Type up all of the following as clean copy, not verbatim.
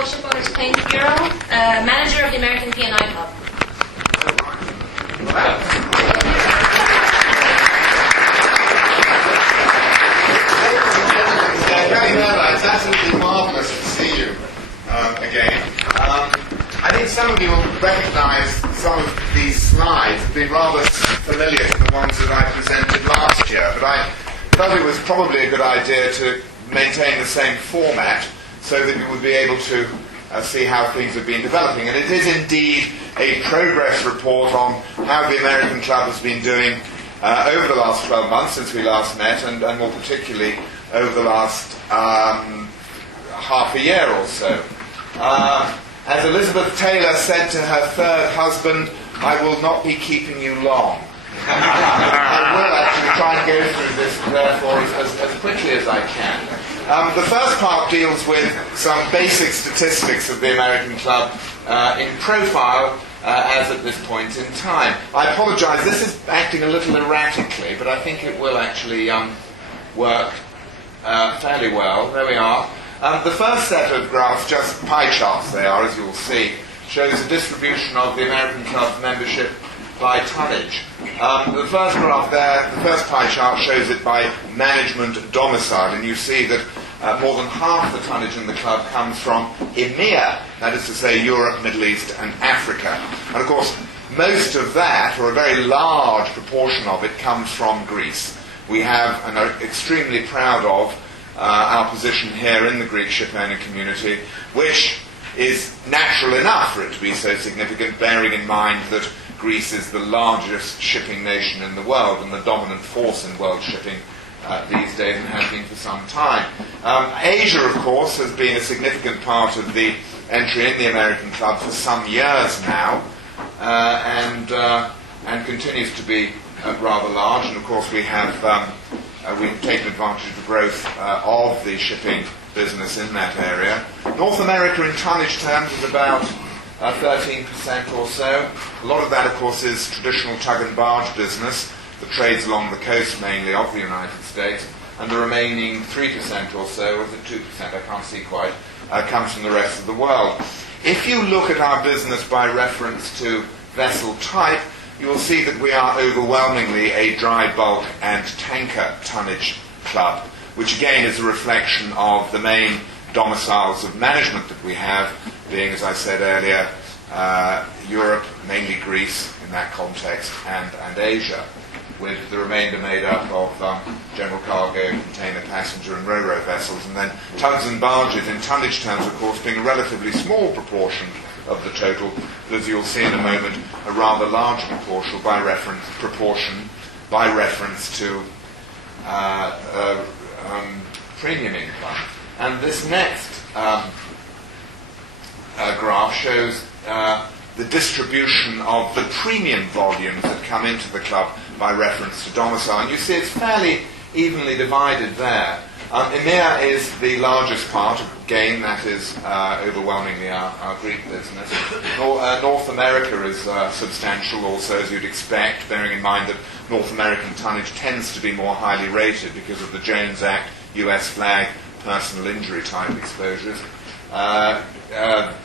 Chicago Shipowners Claims Bureau, manager of the American P&I Club. It's absolutely marvellous to see you again. I think some of you will recognise some of these slides have been rather familiar to the ones that I presented last year, but I felt it was probably a good idea to maintain the same format so that you would be able to see how things have been developing. And it is indeed a progress report on how the American Club has been doing over the last 12 months since we last met, and more particularly over the last half a year or so. As Elizabeth Taylor said to her third husband, I will not be keeping you long. I will actually try and go through this, therefore, as quickly as I can. The first part deals with some basic statistics of the American Club in profile as at this point in time. I apologise, this is acting a little erratically, but I think it will actually work fairly well. There we are. The first set of graphs, just pie charts they are, as you will see, shows the distribution of the American Club's membership by tonnage. The first graph there, the first pie chart, shows it by management domicile, and you see that more than half the tonnage in the club comes from EMEA, that is to say Europe, Middle East and Africa. And of course, most of that, or a very large proportion of it, comes from Greece. We have, and are extremely proud of, our position here in the Greek shipowner community, which is natural enough for it to be so significant, bearing in mind that Greece is the largest shipping nation in the world and the dominant force in world shipping these days, and has been for some time. Asia, of course, has been a significant part of the entry in the American Club for some years now, and continues to be rather large. And of course, we have we've taken advantage of the growth of the shipping business in that area. North America, in tonnage terms, is about 13% or so. A lot of that, of course, is traditional tug and barge business that trades along the coast mainly of the United States, and the remaining 3% or so, or is it 2%, I can't see quite, comes from the rest of the world. If you look at our business by reference to vessel type, you will see that we are overwhelmingly a dry bulk and tanker tonnage club, which again is a reflection of the main domiciles of management that we have, being, as I said earlier, Europe, mainly Greece in that context, and Asia, with the remainder made up of general cargo, container, passenger and ro-ro vessels, and then tugs and barges in tonnage terms, of course, being a relatively small proportion of the total, but as you'll see in a moment, a rather large proportion by reference to premium income. And this next graph shows the distribution of the premium volumes that come into the club by reference to domicile. And you see it's fairly evenly divided there. EMEA is the largest part, again, that is overwhelmingly our Greek business. North America is substantial also, as you'd expect, bearing in mind that North American tonnage tends to be more highly rated because of the Jones Act, US flag, personal injury type exposures.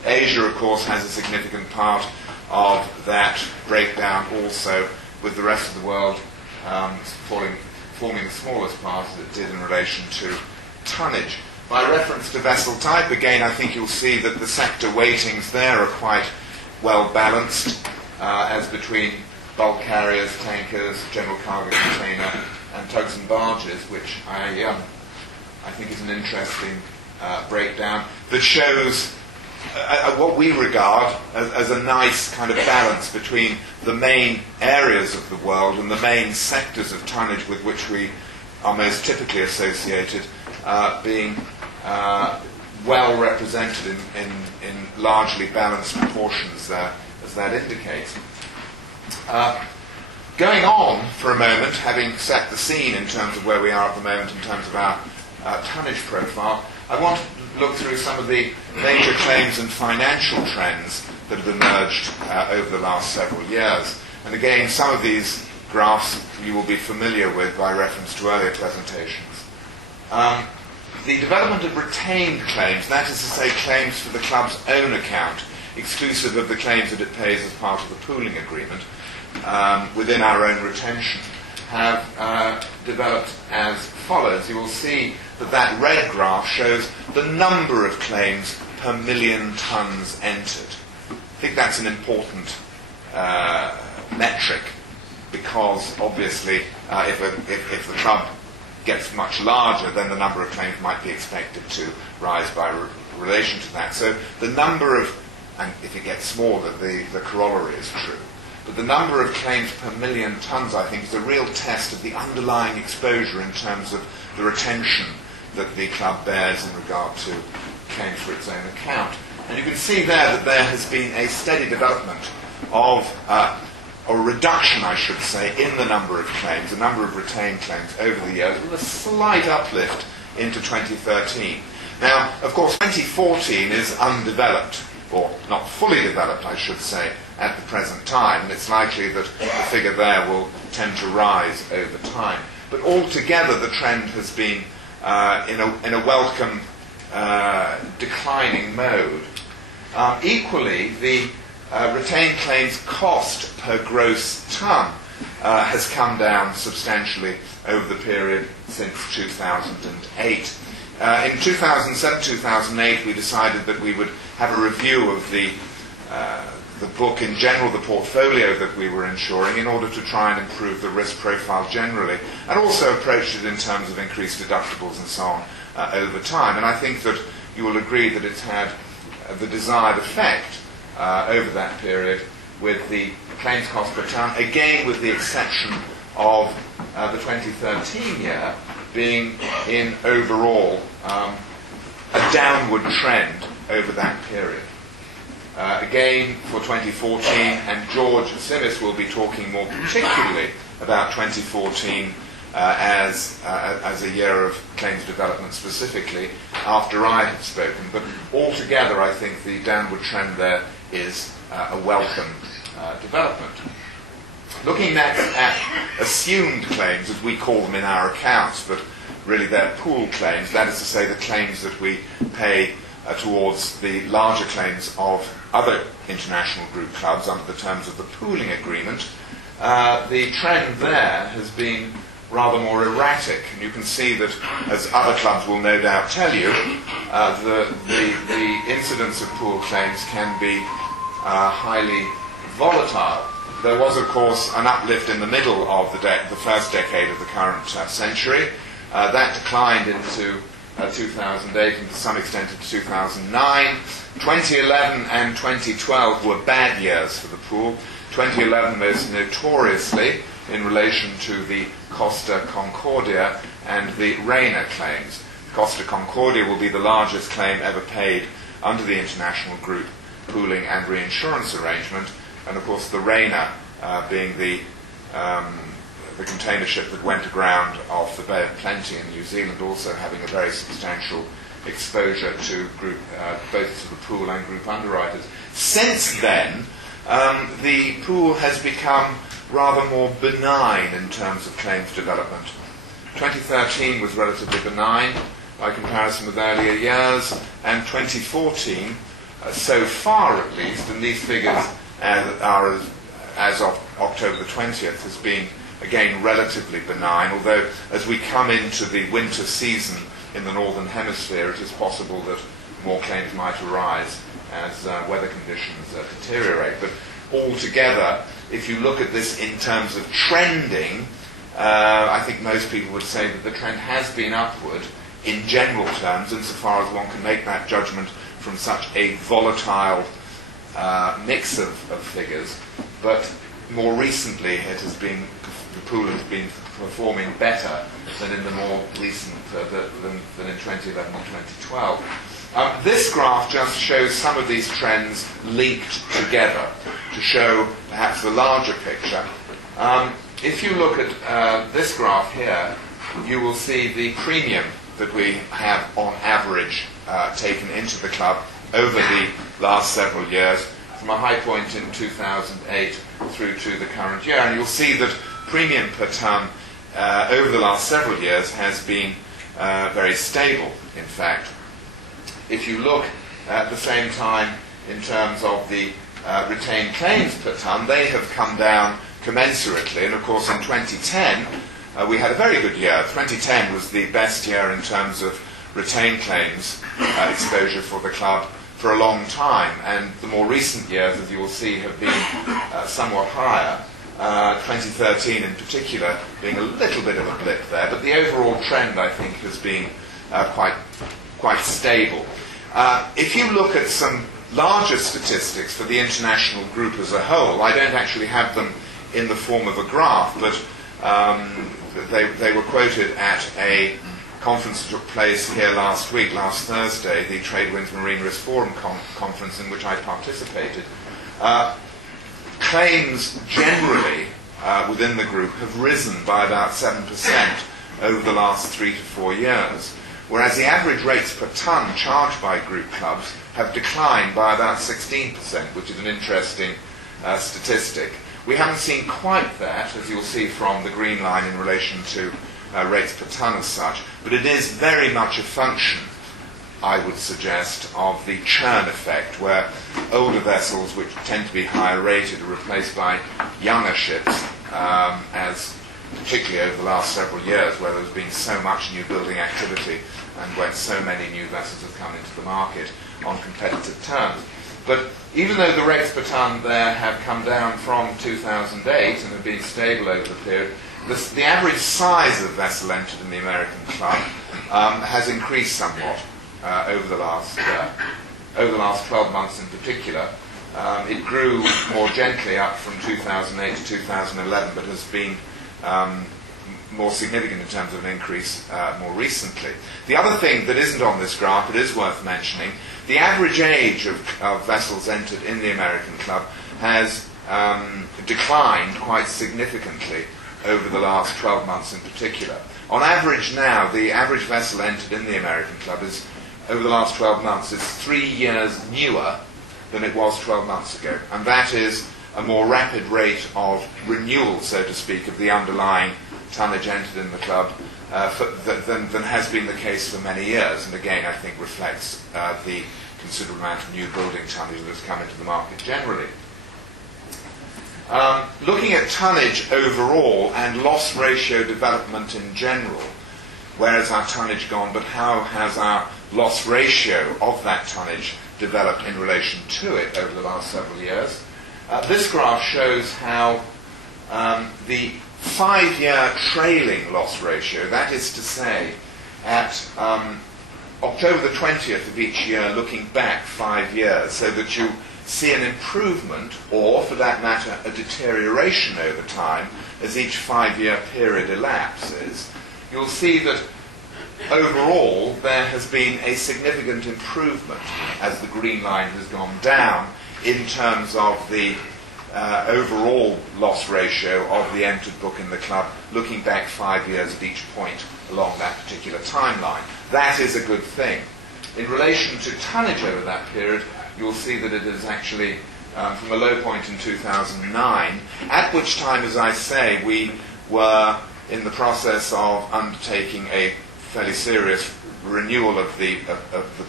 Asia, of course, has a significant part of that breakdown also, with the rest of the world forming the smallest part as it did in relation to tonnage. By reference to vessel type, again, I think you'll see that the sector weightings there are quite well balanced, as between bulk carriers, tankers, general cargo container, and tugs and barges, which I think is an interesting breakdown that shows what we regard as a nice kind of balance between the main areas of the world and the main sectors of tonnage with which we are most typically associated, being well represented in largely balanced proportions there, as that indicates. Going on for a moment, having set the scene in terms of where we are at the moment in terms of our tonnage profile, I want to look through some of the major claims and financial trends that have emerged over the last several years. And again, some of these graphs you will be familiar with by reference to earlier presentations. the development of retained claims, that is to say claims for the club's own account, exclusive of the claims that it pays as part of the pooling agreement, within our own retention, have developed as follows. You will see that that red graph shows the number of claims per million tonnes entered. I think that's an important metric, because obviously if the club gets much larger, then the number of claims might be expected to rise by relation to that. So the number of, and if it gets smaller, the corollary is true. But the number of claims per million tonnes, I think, is a real test of the underlying exposure in terms of the retention that the club bears in regard to claims for its own account. And you can see there that there has been a steady development of, or reduction, I should say, in the number of claims, the number of retained claims over the years, with a slight uplift into 2013. Now, of course, 2014 is undeveloped, or not fully developed, I should say, at the present time. It's likely that the figure there will tend to rise over time. But altogether, the trend has been in a welcome declining mode. Equally, the retained claims cost per gross tonne has come down substantially over the period since 2008. In 2007-2008, we decided that we would have a review of the book in general, the portfolio that we were insuring, in order to try and improve the risk profile generally, and also approached it in terms of increased deductibles and so on over time. And I think that you will agree that it's had the desired effect over that period, with the claims cost per tonne, again with the exception of the 2013 year, being in overall a downward trend over that period. Again, for 2014, and George Simis will be talking more particularly about 2014 as a year of claims development specifically, after I have spoken. But altogether, I think the downward trend there is a welcome development. Looking next at assumed claims, as we call them in our accounts, but really they're pool claims, that is to say the claims that we pay towards the larger claims of other international group clubs under the terms of the pooling agreement. The trend there has been rather more erratic, and you can see that, as other clubs will no doubt tell you, the incidence of pool claims can be highly volatile. There was, of course, an uplift in the middle of the first decade of the current century. That declined into 2008 and to some extent into 2009. 2011 and 2012 were bad years for the pool. 2011 most notoriously in relation to the Costa Concordia and the Reina claims. Costa Concordia will be the largest claim ever paid under the international group pooling and reinsurance arrangement, and of course the Reina being the container ship that went aground off the Bay of Plenty in New Zealand, also having a very substantial exposure to group, both to the pool and group underwriters. Since then, the pool has become rather more benign in terms of claims development. 2013 was relatively benign by comparison with earlier years, and 2014, so far at least, and these figures are as of October the 20th, has been again relatively benign, although as we come into the winter season in the Northern Hemisphere, it is possible that more claims might arise as weather conditions deteriorate. But altogether, if you look at this in terms of trending, I think most people would say that the trend has been upward in general terms, insofar as one can make that judgment from such a volatile mix of figures. But more recently, the pool has been performing better than in the more recent, than in 2011 and 2012. This graph just shows some of these trends linked together to show perhaps the larger picture. If you look at this graph here, you will see the premium that we have on average taken into the club over the last several years, from a high point in 2008 through to the current year. And you'll see that premium per tonne over the last several years has been very stable, in fact. If you look at the same time in terms of the retained claims per tonne, they have come down commensurately, and of course in 2010 we had a very good year. 2010 was the best year in terms of retained claims exposure for the club for a long time, and the more recent years, as you will see, have been somewhat higher. 2013 in particular being a little bit of a blip there, but the overall trend, I think, has been quite stable. If you look at some larger statistics for the international group as a whole, I don't actually have them in the form of a graph, but they were quoted at a conference that took place here last Thursday, the Tradewinds Marine Risk Forum conference in which I participated. Claims generally within the group have risen by about 7% over the last 3 to 4 years, whereas the average rates per tonne charged by group clubs have declined by about 16%, which is an interesting statistic. We haven't seen quite that, as you'll see from the green line in relation to rates per tonne as such, but it is very much a function, I would suggest, of the churn effect, where older vessels, which tend to be higher rated, are replaced by younger ships, as particularly over the last several years, where there's been so much new building activity and when so many new vessels have come into the market on competitive terms. But even though the rates per tonne there have come down from 2008 and have been stable over the period, the average size of vessel entered in the American club has increased somewhat over the last 12 months in particular. It grew more gently up from 2008 to 2011, but has been more significant in terms of an increase more recently. The other thing that isn't on this graph, it is worth mentioning, the average age of vessels entered in the American club has declined quite significantly over the last 12 months in particular. On average now, the average vessel entered in the American club is, over the last 12 months, is 3 years newer than it was 12 months ago. And that is a more rapid rate of renewal, so to speak, of the underlying tonnage entered in the club than has been the case for many years, and again I think reflects the considerable amount of new building tonnage that has come into the market generally. Looking at tonnage overall and loss ratio development in general, where has our tonnage gone, but how has our loss ratio of that tonnage developed in relation to it over the last several years? This graph shows how the 5-year trailing loss ratio, that is to say, at October the 20th of each year, looking back 5 years, so that you see an improvement, or for that matter, a deterioration over time as each 5-year period elapses, you'll see that overall there has been a significant improvement as the green line has gone down in terms of the overall loss ratio of the entered book in the club, looking back 5 years at each point along that particular timeline. That is a good thing. In relation to tonnage over that period, you'll see that it is actually from a low point in 2009, at which time, as I say, we were in the process of undertaking a fairly serious renewal of the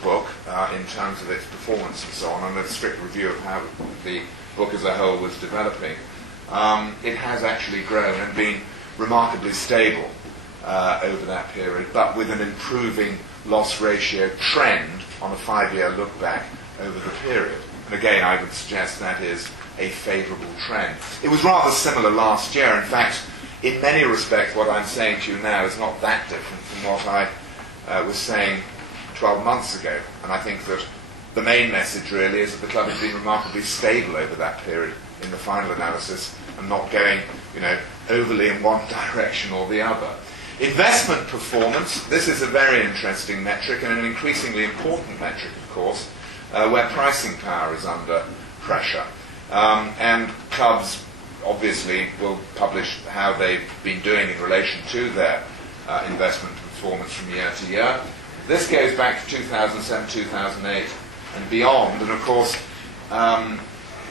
book in terms of its performance and so on, and a strict review of how the book as a whole was developing. It has actually grown and been remarkably stable over that period, but with an improving loss ratio trend on a 5-year look back over the period. And again, I would suggest that is a favourable trend. It was rather similar last year. In fact, in many respects, what I'm saying to you now is not that different from what I was saying 12 months ago. And I think that the main message really is that the club has been remarkably stable over that period in the final analysis and not going, overly in one direction or the other. Investment performance, this is a very interesting metric and an increasingly important metric, of course, where pricing power is under pressure. And clubs obviously will publish how they've been doing in relation to their investment performance from year to year. This goes back to 2007, 2008 and beyond. And of course,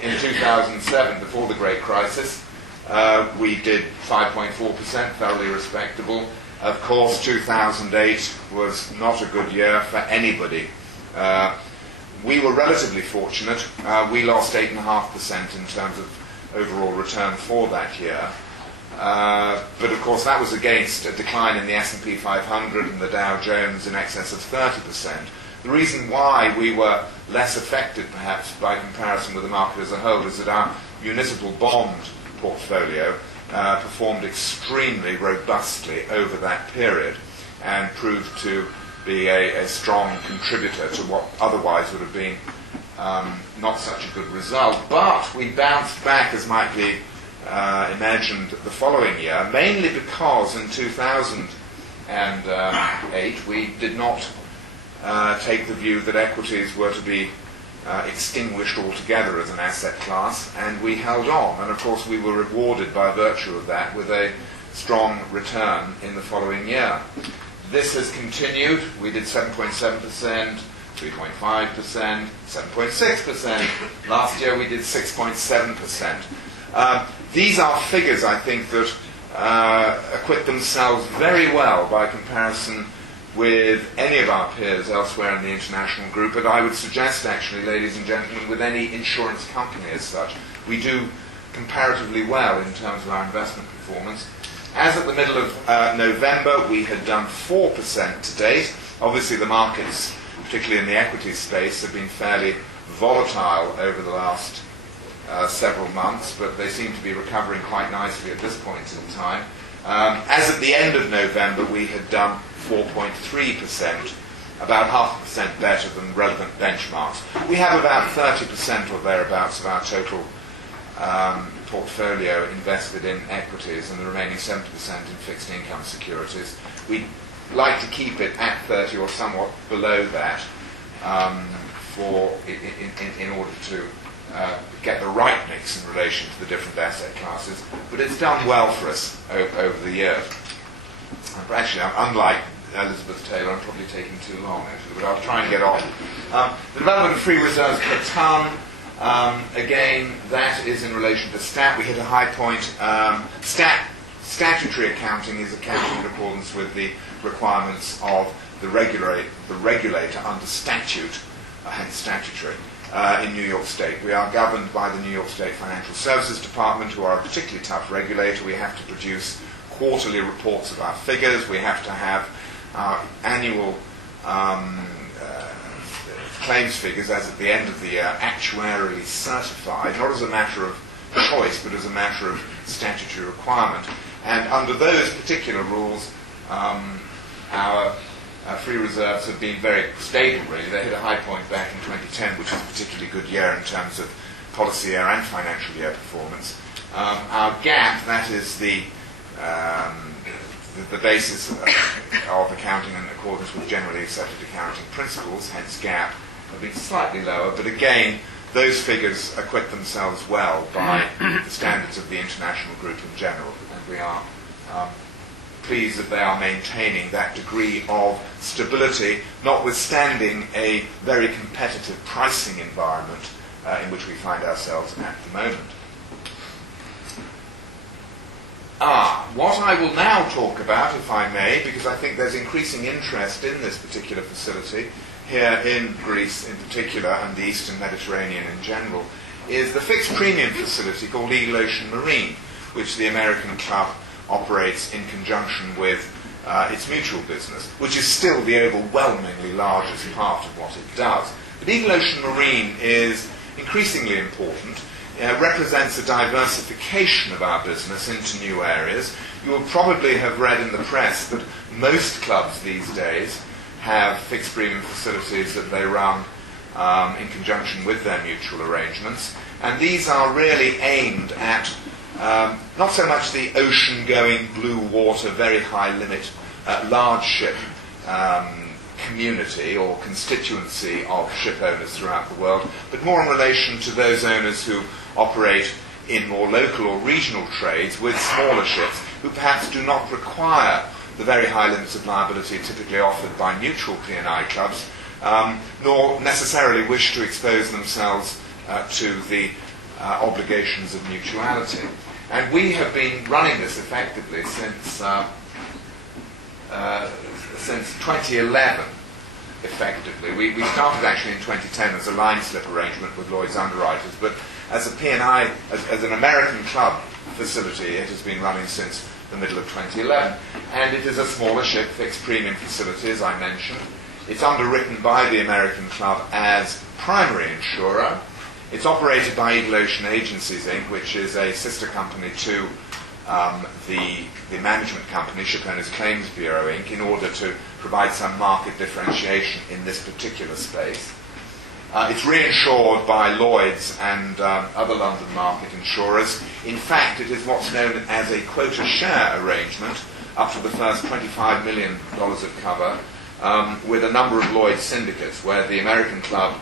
in 2007, before the Great Crisis, we did 5.4%, thoroughly respectable. Of course, 2008 was not a good year for anybody. We were relatively fortunate. We lost 8.5% in terms of overall return for that year. But of course that was against a decline in the S&P 500 and the Dow Jones in excess of 30%. The reason why we were less affected perhaps by comparison with the market as a whole is that our municipal bond portfolio performed extremely robustly over that period and proved to be a strong contributor to what otherwise would have been not such a good result. But we bounced back, as might be imagined, the following year, mainly because in 2008 we did not take the view that equities were to be extinguished altogether as an asset class, and we held on. And of course we were rewarded by virtue of that with a strong return in the following year. This has continued. We did 7.7%, 3.5%, 7.6%. Last year we did 6.7%. These are figures, I think, that acquit themselves very well by comparison with any of our peers elsewhere in the international group, and I would suggest actually, ladies and gentlemen, with any insurance company as such. We do comparatively well in terms of our investment performance. As at the middle of November, we had done 4% to date. Obviously the markets, particularly in the equity space, have been fairly volatile over the last several months, but they seem to be recovering quite nicely at this point in time. As at the end of November, we had done 4.3%, about 0.5% better than relevant benchmarks. We have about 30% or thereabouts of our total portfolio invested in equities and the remaining 70% in fixed income securities. We'd like to keep it at 30 or somewhat below that in order to get the right mix in relation to the different asset classes, but it's done well for us over the years. Actually, unlike Elizabeth Taylor, I'm probably taking too long, actually, but I'll try and get on. The development of free reserves per tonne, again, that is in relation to stat. We hit a high point. Statutory accounting is accounting in accordance with the requirements of the regulator under statute, hence statutory. In New York State. We are governed by the New York State Financial Services Department, who are a particularly tough regulator. We have to produce quarterly reports of our figures. We have to have our annual claims figures as at the end of the year actuarially certified, not as a matter of choice, but as a matter of statutory requirement. And under those particular rules, our free reserves have been very stable, really. They hit a high point back in 2010, which was a particularly good year in terms of policy year and financial year performance. Our GAAP, that is the basis of accounting in accordance with generally accepted accounting principles, hence GAAP, have been slightly lower, but again, those figures acquit themselves well by the standards of the international group in general, and we are pleased that they are maintaining that degree of stability, notwithstanding a very competitive pricing environment in which we find ourselves at the moment. What I will now talk about, if I may, because I think there's increasing interest in this particular facility here in Greece in particular and the Eastern Mediterranean in general, is the fixed premium facility called Eagle Ocean Marine, which the American club operates in conjunction with its mutual business, which is still the overwhelmingly largest part of what it does. But Eagle Ocean Marine is increasingly important. It represents a diversification of our business into new areas. You will probably have read in the press that most clubs these days have fixed premium facilities that they run in conjunction with their mutual arrangements, and these are really aimed at not so much the ocean-going, blue water, very high limit, large ship community or constituency of ship owners throughout the world, but more in relation to those owners who operate in more local or regional trades with smaller ships who perhaps do not require the very high limits of liability typically offered by mutual P&I clubs, nor necessarily wish to expose themselves to the obligations of mutuality. And we have been running this effectively since since 2011, effectively. We started actually in 2010 as a line slip arrangement with Lloyd's Underwriters, but as a P&I, as an American club facility, it has been running since the middle of 2011. And it is a smaller ship, fixed premium facility, as I mentioned. It's underwritten by the American club as primary insurer. It's operated by Eagle Ocean Agencies, Inc., which is a sister company to the management company, Shipowners Claims Bureau, Inc., in order to provide some market differentiation in this particular space. It's reinsured by Lloyd's and other London market insurers. In fact, it is what's known as a quota share arrangement, up to the first $25 million of cover, with a number of Lloyd's syndicates, where the American club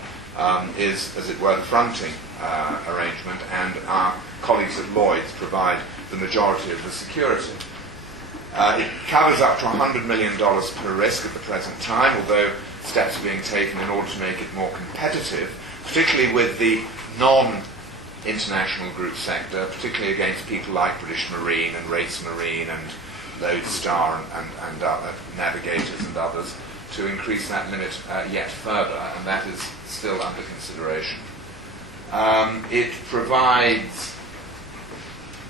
is, as it were, the fronting arrangement, and our colleagues at Lloyd's provide the majority of the security. It covers up to $100 million per risk at the present time, although steps are being taken in order to make it more competitive, particularly with the non-international group sector, particularly against people like British Marine and Race Marine and Lodestar and other Navigators and others, to increase that limit yet further, and that is still under consideration. It provides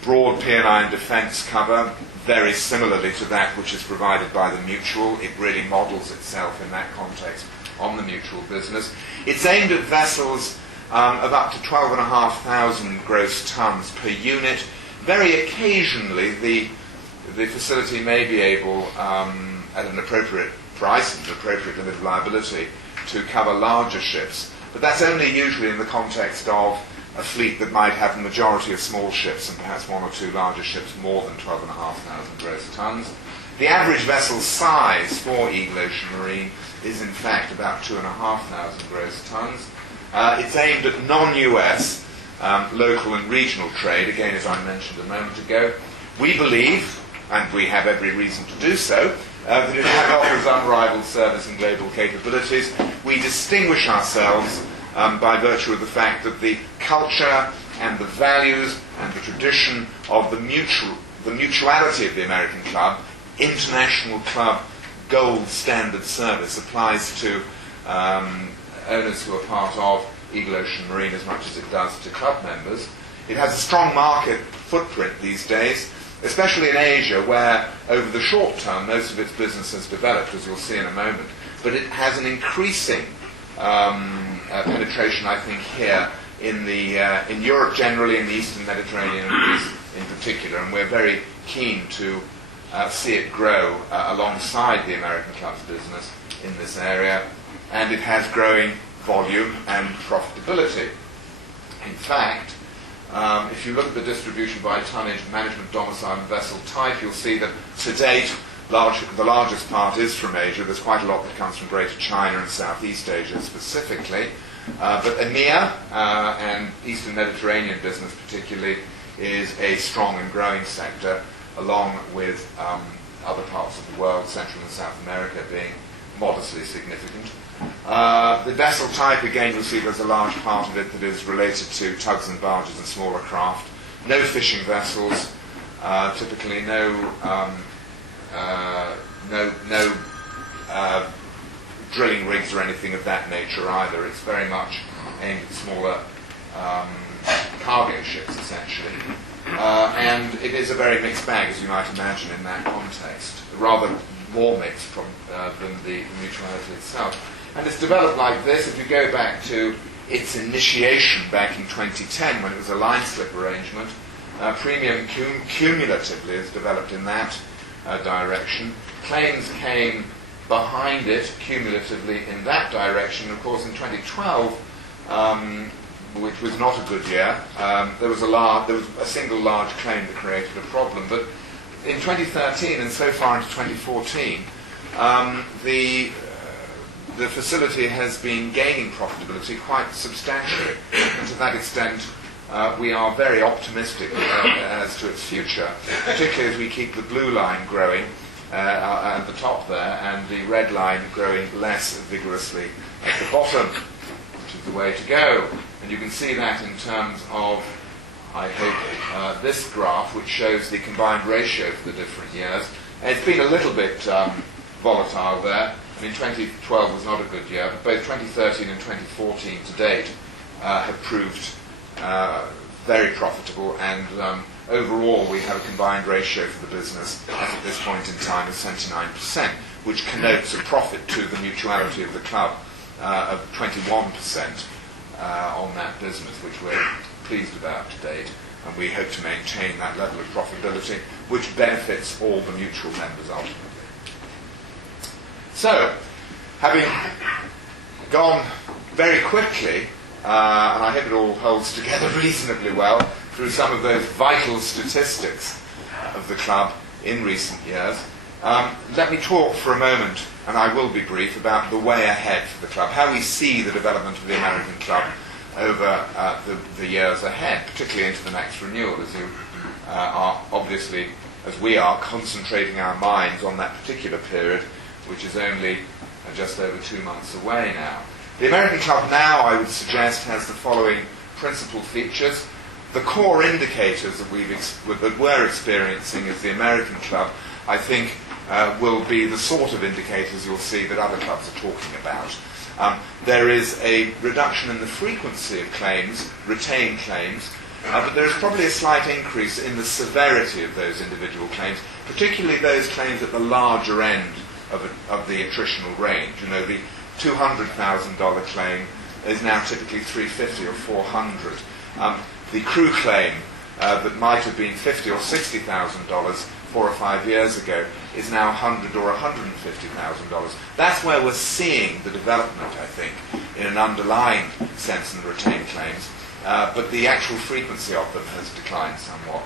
broad P&I and defence cover, very similarly to that which is provided by the mutual. It really models itself in that context on the mutual business. It's aimed at vessels of up to 12,500 gross tons per unit. Very occasionally, the facility may be able, at an appropriate price and appropriate limit of liability, to cover larger ships. But that's only usually in the context of a fleet that might have the majority of small ships and perhaps one or two larger ships more than 12,500 gross tons. The average vessel size for Eagle Ocean Marine is in fact about 2,500 gross tons. It's aimed at non-US, local and regional trade, again as I mentioned a moment ago. We believe, and we have every reason to do so, that it offers unrivaled service and global capabilities. We distinguish ourselves by virtue of the fact that the culture and the values and the tradition of the mutuality of the American club, international club gold standard service, applies to owners who are part of Eagle Ocean Marine as much as it does to club members. It has a strong market footprint these days, especially in Asia, where over the short term most of its business has developed, as you'll see in a moment. But it has an increasing penetration, I think, here in Europe generally, in the Eastern Mediterranean and Greece in particular, and we're very keen to see it grow alongside the American club's business in this area, and it has growing volume and profitability. In fact, if you look at the distribution by tonnage, management, domicile and vessel type, you'll see that to date the largest part is from Asia. There's quite a lot that comes from Greater China and Southeast Asia specifically. But EMEA and Eastern Mediterranean business particularly is a strong and growing sector, along with other parts of the world, Central and South America being modestly significant. The vessel type, again, you'll see there's a large part of it that is related to tugs and barges and smaller craft. No fishing vessels, typically no drilling rigs or anything of that nature either. It's very much aimed at smaller cargo ships, essentially. And it is a very mixed bag, as you might imagine, in that context. Rather more mixed than the mutuality itself. And it's developed like this. If you go back to its initiation back in 2010, when it was a line slip arrangement, premium cumulatively has developed in that direction. Claims came behind it cumulatively in that direction. Of course, in 2012, which was not a good year, there was a single large claim that created a problem. But in 2013 and so far into 2014, the facility has been gaining profitability quite substantially, and to that extent we are very optimistic as to its future, particularly as we keep the blue line growing at the top there, and the red line growing less vigorously at the bottom, which is the way to go. And you can see that in terms of, I hope, this graph, which shows the combined ratio for the different years. It's been a little bit volatile there. I mean, 2012 was not a good year, but both 2013 and 2014 to date have proved very profitable, and overall we have a combined ratio for the business at this point in time of 79%, which connotes a profit to the mutuality of the club of 21% on that business, which we're pleased about to date, and we hope to maintain that level of profitability, which benefits all the mutual members ultimately. So, having gone very quickly, and I hope it all holds together reasonably well, through some of those vital statistics of the club in recent years, let me talk for a moment, and I will be brief, about the way ahead for the club, how we see the development of the American club over the years ahead, particularly into the next renewal, as you are obviously, as we are, concentrating our minds on that particular period, which is only just over 2 months away now. The American club now, I would suggest, has the following principal features. The core indicators that we're experiencing as the American club, I think, will be the sort of indicators you'll see that other clubs are talking about. There is a reduction in the frequency of claims, retained claims, but there is probably a slight increase in the severity of those individual claims, particularly those claims at the larger end of the attritional range. You know, the $200,000 claim is now typically $350,000 or $400,000. The crew claim that might have been $50,000 or $60,000 4 or 5 years ago is now $100,000 or $150,000. That's where we're seeing the development, I think, in an underlying sense in the retained claims, but the actual frequency of them has declined somewhat.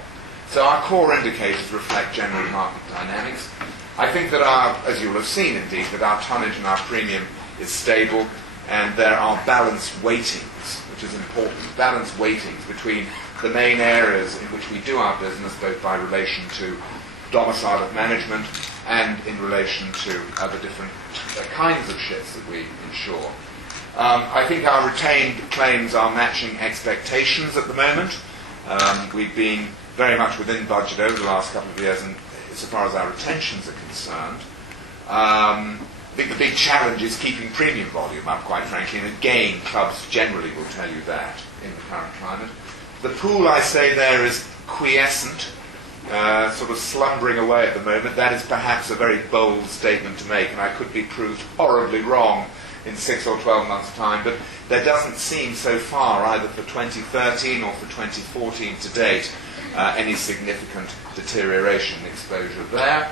So our core indicators reflect general market dynamics. I think that as you will have seen indeed, that our tonnage and our premium is stable, and there are balanced weightings, which is important, balanced weightings between the main areas in which we do our business, both by relation to domicile of management and in relation to the different kinds of ships that we insure. I think our retained claims are matching expectations at the moment. We've been very much within budget over the last couple of years, and so far as our retentions are concerned. I think the big challenge is keeping premium volume up, quite frankly, and again, clubs generally will tell you that in the current climate. The pool, I say there, is quiescent, sort of slumbering away at the moment. That is perhaps a very bold statement to make, and I could be proved horribly wrong in 6 or 12 months' time, but there doesn't seem so far, either for 2013 or for 2014 to date, any significant deterioration in exposure there.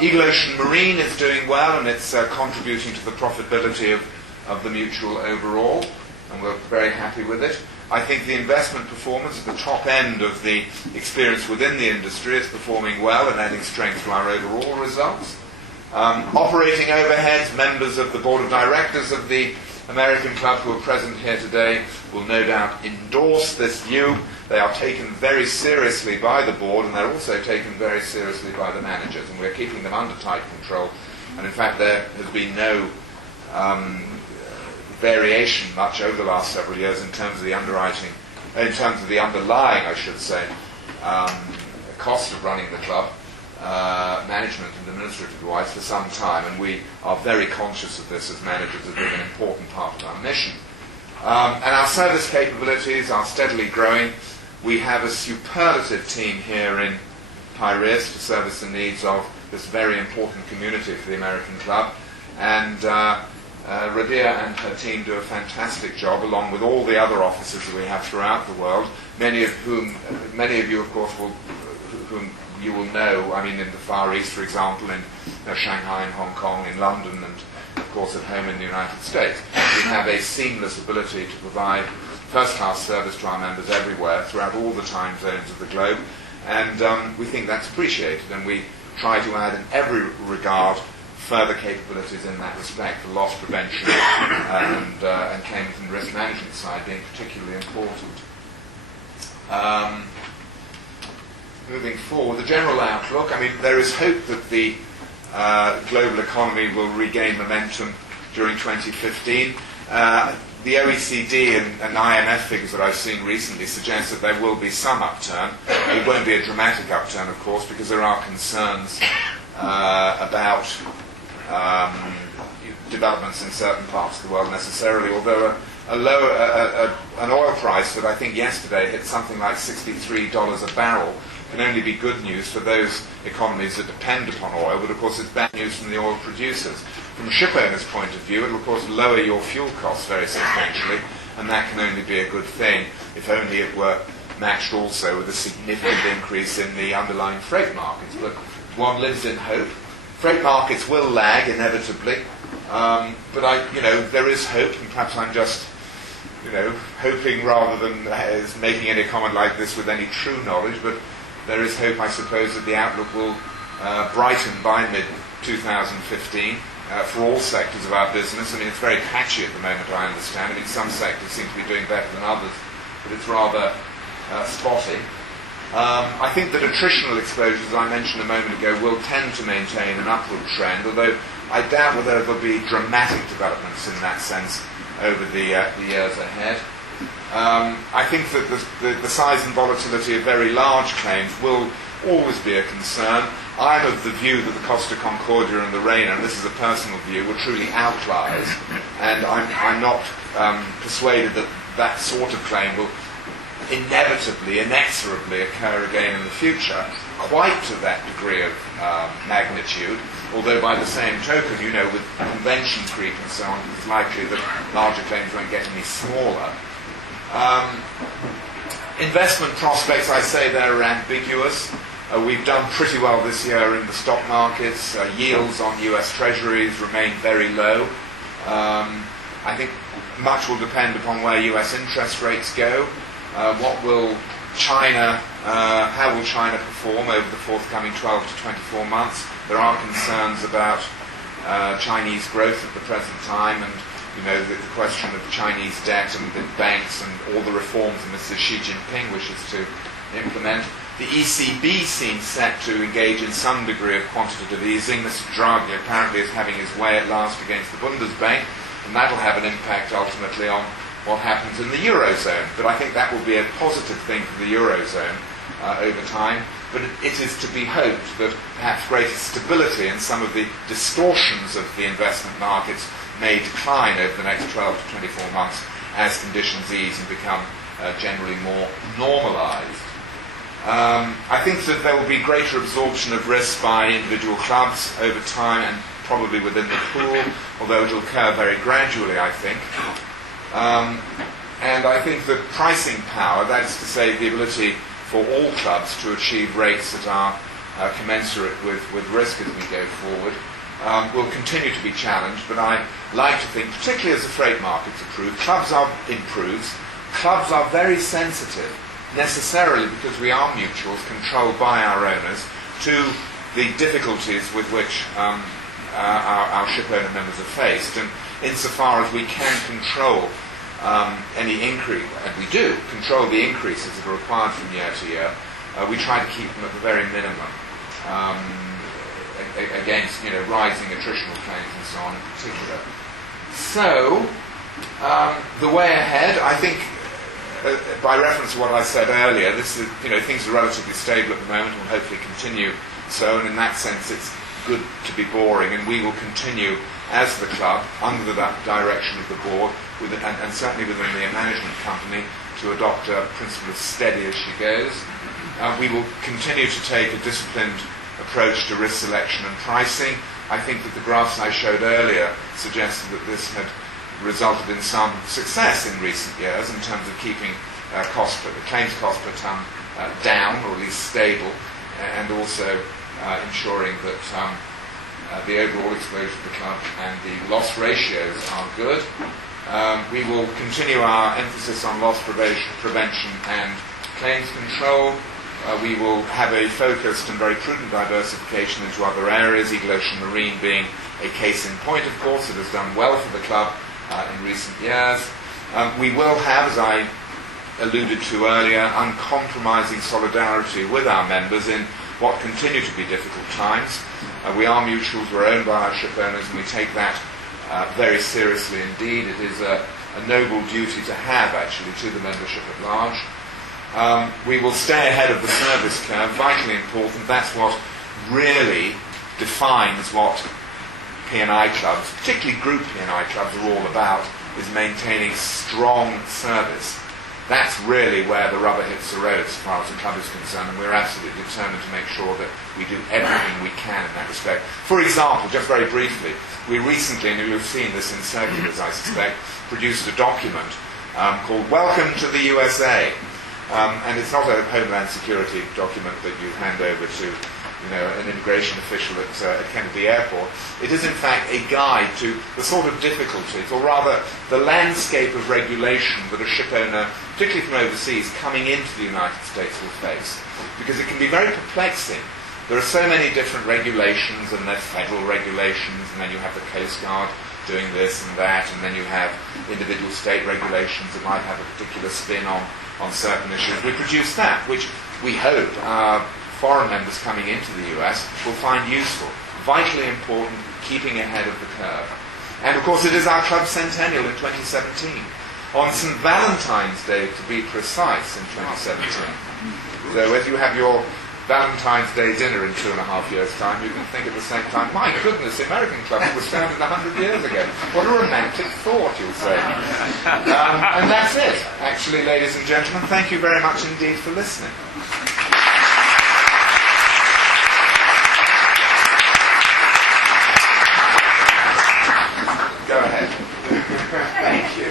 Eagle Ocean Marine is doing well, and it's contributing to the profitability of the mutual overall, and we're very happy with it. I think the investment performance at the top end of the experience within the industry is performing well and adding strength to our overall results. Operating overheads, members of the board of directors of the American club who are present here today will no doubt endorse this view. They are taken very seriously by the board, and they're also taken very seriously by the managers, and we're keeping them under tight control. And in fact, there has been no variation much over the last several years in terms of the underwriting, in terms of the underlying, I should say, cost of running the club, management and administrative-wise, for some time, and we are very conscious of this as managers as being an important part of our mission. And our service capabilities are steadily growing. We have a superlative team here in Piraeus to service the needs of this very important community for the American club, and Radia and her team do a fantastic job, along with all the other offices that we have throughout the world, many of you, of course, whom you will know, I mean, in the Far East, for example, in Shanghai and Hong Kong, in London, and, of course, at home in the United States. We have a seamless ability to provide first-class service to our members everywhere, throughout all the time zones of the globe, and we think that's appreciated, and we try to add in every regard further capabilities in that respect, the loss prevention and claims and risk management side being particularly important. Moving forward, the general outlook, I mean, there is hope that the global economy will regain momentum during 2015. the OECD and IMF figures that I've seen recently suggest that there will be some upturn. It won't be a dramatic upturn, of course, because there are concerns about developments in certain parts of the world necessarily, although an oil price that I think yesterday hit something like $63 a barrel can only be good news for those economies that depend upon oil, but of course it's bad news from the oil producers. From a ship owner's point of view, it will of course lower your fuel costs very substantially, and that can only be a good thing if only it were matched also with a significant increase in the underlying freight markets. But one lives in hope. Freight markets will lag inevitably, but there is hope, and perhaps I'm just hoping rather than making any comment like this with any true knowledge, but there is hope, I suppose, that the outlook will brighten by mid-2015 for all sectors of our business. I mean, it's very patchy at the moment, I understand. I mean, some sectors seem to be doing better than others, but it's rather spotty. I think that attritional exposures, as I mentioned a moment ago, will tend to maintain an upward trend, although I doubt whether there will be dramatic developments in that sense over the years ahead. I think that the size and volatility of very large claims will always be a concern. I'm of the view that the Costa Concordia and the Reina, and this is a personal view, were truly outliers, and I'm not persuaded that that sort of claim will inevitably, inexorably occur again in the future, quite to that degree of magnitude, although by the same token, with convention creep and so on, it's likely that larger claims won't get any smaller. Investment prospects, I say, they're ambiguous. We've done pretty well this year in the stock markets. Yields on US Treasuries remain very low. I think much will depend upon where US interest rates go. How will China perform over the forthcoming 12 to 24 months? There are concerns about Chinese growth at the present time, and the question of Chinese debt and the banks and all the reforms that Mr. Xi Jinping wishes to implement. The ECB seems set to engage in some degree of quantitative easing. Mr. Draghi apparently is having his way at last against the Bundesbank, and that will have an impact ultimately on what happens in the Eurozone. But I think that will be a positive thing for the Eurozone over time. But it is to be hoped that perhaps greater stability in some of the distortions of the investment markets may decline over the next 12 to 24 months as conditions ease and become generally more normalised. I think that there will be greater absorption of risk by individual clubs over time and probably within the pool, although it will occur very gradually, I think. And I think that pricing power, that is to say the ability for all clubs to achieve rates that are commensurate with risk as we go forward, will continue to be challenged, but I like to think, particularly as the freight markets improve, clubs are very sensitive, necessarily because we are mutuals controlled by our owners, to the difficulties with which our ship owner members are faced, and insofar as we can control any increase, and we do control the increases that are required from year to year, we try to keep them at the very minimum against rising attritional claims and so on in particular. So the way ahead, I think, by reference to what I said earlier, this is things are relatively stable at the moment and will hopefully continue so, and in that sense it's good to be boring, and we will continue as the club under the direction of the board and certainly within the management company to adopt a principle of steady as she goes. We will continue to take a disciplined approach to risk selection and pricing. I think that the graphs I showed earlier suggested that this had resulted in some success in recent years in terms of keeping claims cost per tonne down, or at least stable, and also ensuring that the overall exposure to the club and the loss ratios are good. We will continue our emphasis on loss prevention and claims control. We will have a focused and very prudent diversification into other areas, Eagle Ocean Marine being a case in point, of course. It has done well for the club in recent years. We will have, as I alluded to earlier, uncompromising solidarity with our members in what continue to be difficult times. We are mutuals, we're owned by our ship owners, and we take that very seriously indeed. It is a noble duty to have, actually, to the membership at large. We will stay ahead of the service curve, vitally important. That's what really defines what P&I clubs, particularly group P&I clubs, are all about, is maintaining strong service. That's really where the rubber hits the road as far as the club is concerned, and we're absolutely determined to make sure that we do everything we can in that respect. For example, just very briefly, we recently, and you'll have seen this in circulars, I suspect, produced a document called Welcome to the USA. And it's not a Homeland Security document that you hand over to an immigration official at Kennedy Airport. It is in fact a guide to the sort of difficulties, or rather the landscape of regulation that a ship owner, particularly from overseas, coming into the United States will face. Because it can be very perplexing. There are so many different regulations, and they're federal regulations, and then you have the Coast Guard doing this and that, and then you have individual state regulations that might have a particular spin on certain issues. We produce that, which we hope our foreign members coming into the US will find useful, vitally important, keeping ahead of the curve. And of course it is our club centennial in 2017. On St. Valentine's Day, to be precise, in 2017. So if you have your Valentine's Day dinner in 2.5 years' time, you can think at the same time, my goodness, the American Club was founded 100 years ago. What a romantic thought, you'll say. And that's it, actually, ladies and gentlemen. Thank you very much indeed for listening. Go ahead. Thank you.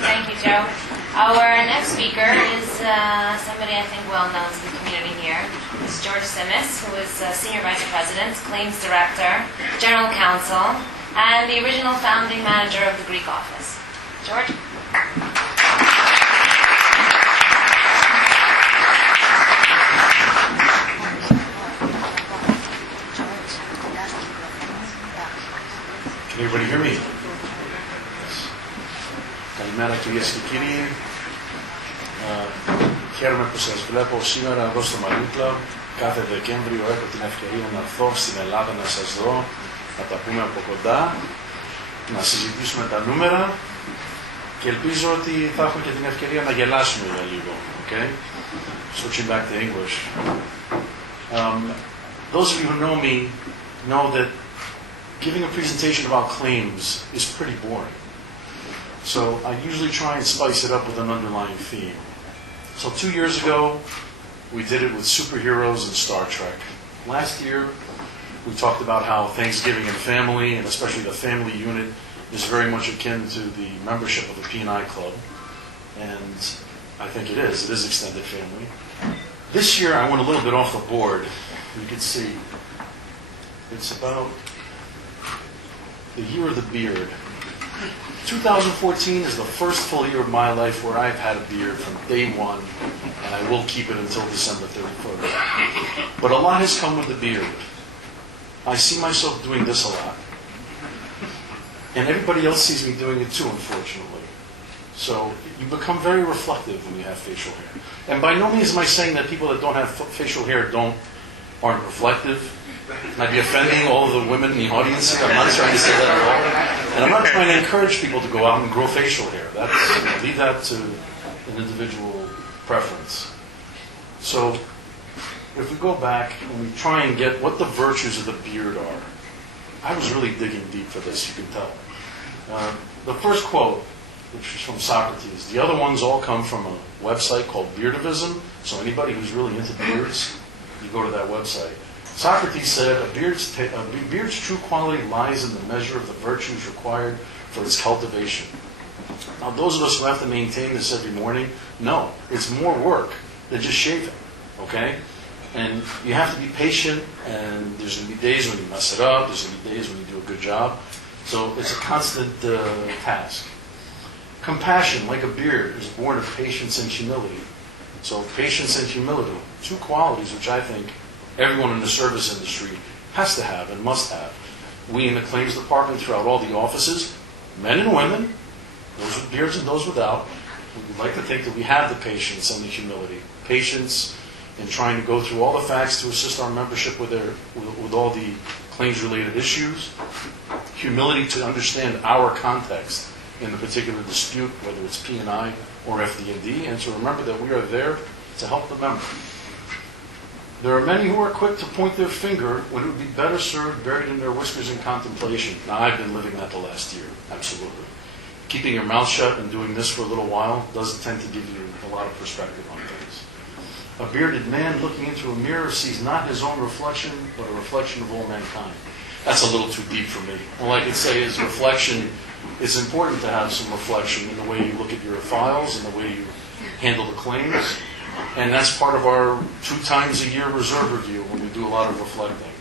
Thank you, Joe. Our next speaker is somebody I think well known to the community here. This is George Simis, who is Senior Vice President, Claims Director, General Counsel, and the original founding manager of the Greek office. George? Can everybody hear me? Καλημέρα κυρίες και κύριοι. Χαίρομαι που σας βλέπω σήμερα εδώ στο Marine Club. Κάθε Δεκέμβριο έχω την ευκαιρία να έρθω στην Ελλάδα να σας δω, να τα πούμε από κοντά, να συζητήσουμε τα νούμερα και ελπίζω ότι θα έχω και την ευκαιρία να γελάσουμε για λίγο. Okay? Switching back to English. Those of you who know me know that giving a presentation about claims is pretty boring. So I usually try and spice it up with an underlying theme. So 2 years ago, we did it with superheroes and Star Trek. Last year, we talked about how Thanksgiving and family, and especially the family unit, is very much akin to the membership of a P&I club. And I think it is. It is extended family. This year, I went a little bit off the board. You can see it's about the year of the beard. 2014 is the first full year of my life where I've had a beard from day one, and I will keep it until December 31st. But a lot has come with the beard. I see myself doing this a lot. And everybody else sees me doing it too, unfortunately. So you become very reflective when you have facial hair. And by no means am I saying that people that don't have facial hair aren't reflective. I'd be offending all of the women in the audience. I'm not trying to say that at all. And I'm not trying to encourage people to go out and grow facial hair. Leave that to an individual preference. So if we go back and we try and get what the virtues of the beard are, I was really digging deep for this, you can tell. The first quote, which is from Socrates, the other ones all come from a website called Beardivism. So anybody who's really into beards, you go to that website. Socrates said, a beard's true quality lies in the measure of the virtues required for its cultivation. Now, those of us who have to maintain this every morning, no, it's more work than just shaving, okay? And you have to be patient, and there's going to be days when you mess it up, there's going to be days when you do a good job. So it's a constant task. Compassion, like a beard, is born of patience and humility. So patience and humility, two qualities which I think everyone in the service industry has to have and must have. We in the claims department throughout all the offices, men and women, those with beards and those without, we would like to think that we have the patience and the humility. Patience in trying to go through all the facts to assist our membership with all the claims-related issues. humility to understand our context in the particular dispute, whether it's P&I or FD&D, and to remember that we are there to help the member. There are many who are quick to point their finger when it would be better served buried in their whiskers in contemplation. Now, I've been living that the last year, absolutely. Keeping your mouth shut and doing this for a little while doesn't tend to give you a lot of perspective on things. A bearded man looking into a mirror sees not his own reflection, but a reflection of all mankind. That's a little too deep for me. All I can say is reflection. It's important to have some reflection in the way you look at your files and the way you handle the claims. And that's part of our 2 times a year reserve review when we do a lot of reflecting.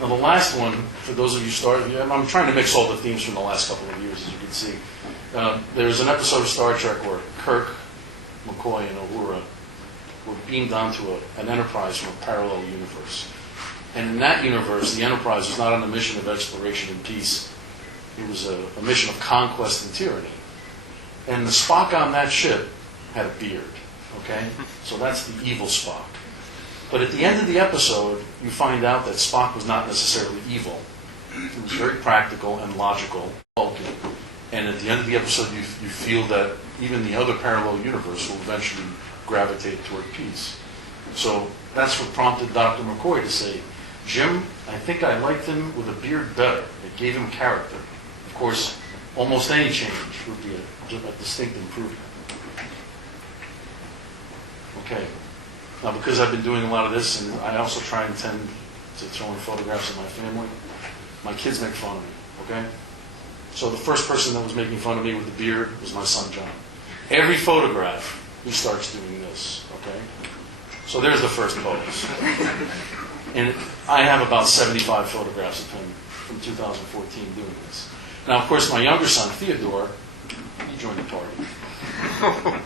Now the last one, for those of you starting, I'm trying to mix all the themes from the last couple of years, as you can see. There's an episode of Star Trek where Kirk, McCoy, and Uhura were beamed onto an Enterprise from a parallel universe. And in that universe, the Enterprise was not on a mission of exploration and peace. It was a mission of conquest and tyranny. And the Spock on that ship had a beard. Okay? So that's the evil Spock. But at the end of the episode, you find out that Spock was not necessarily evil. He was very practical and logical. And at the end of the episode, you feel that even the other parallel universe will eventually gravitate toward peace. So that's what prompted Dr. McCoy to say, Jim, I think I liked him with a beard better. It gave him character. Of course, almost any change would be a distinct improvement. Okay. Now, because I've been doing a lot of this, and I also try and tend to throw in photographs of my family, my kids make fun of me, okay? So the first person that was making fun of me with the beard was my son, John. Every photograph, he starts doing this, okay? So there's the first pose. And I have about 75 photographs of him from 2014 doing this. Now, of course, my younger son, Theodore, he joined the party.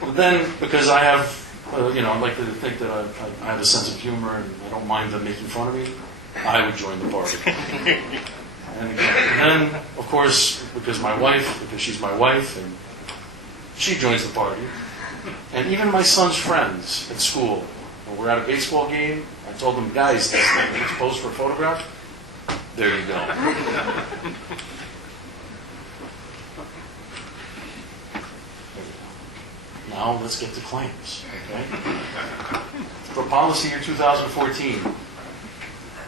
But then, because I have, I like to think that I have a sense of humor and I don't mind them making fun of me, I would join the party. And then, of course, because she's my wife, and she joins the party. And even my son's friends at school, when we're at a baseball game, I told them, guys, let's pose for a photograph. There you go. Now let's get to claims. Okay? For policy year 2014,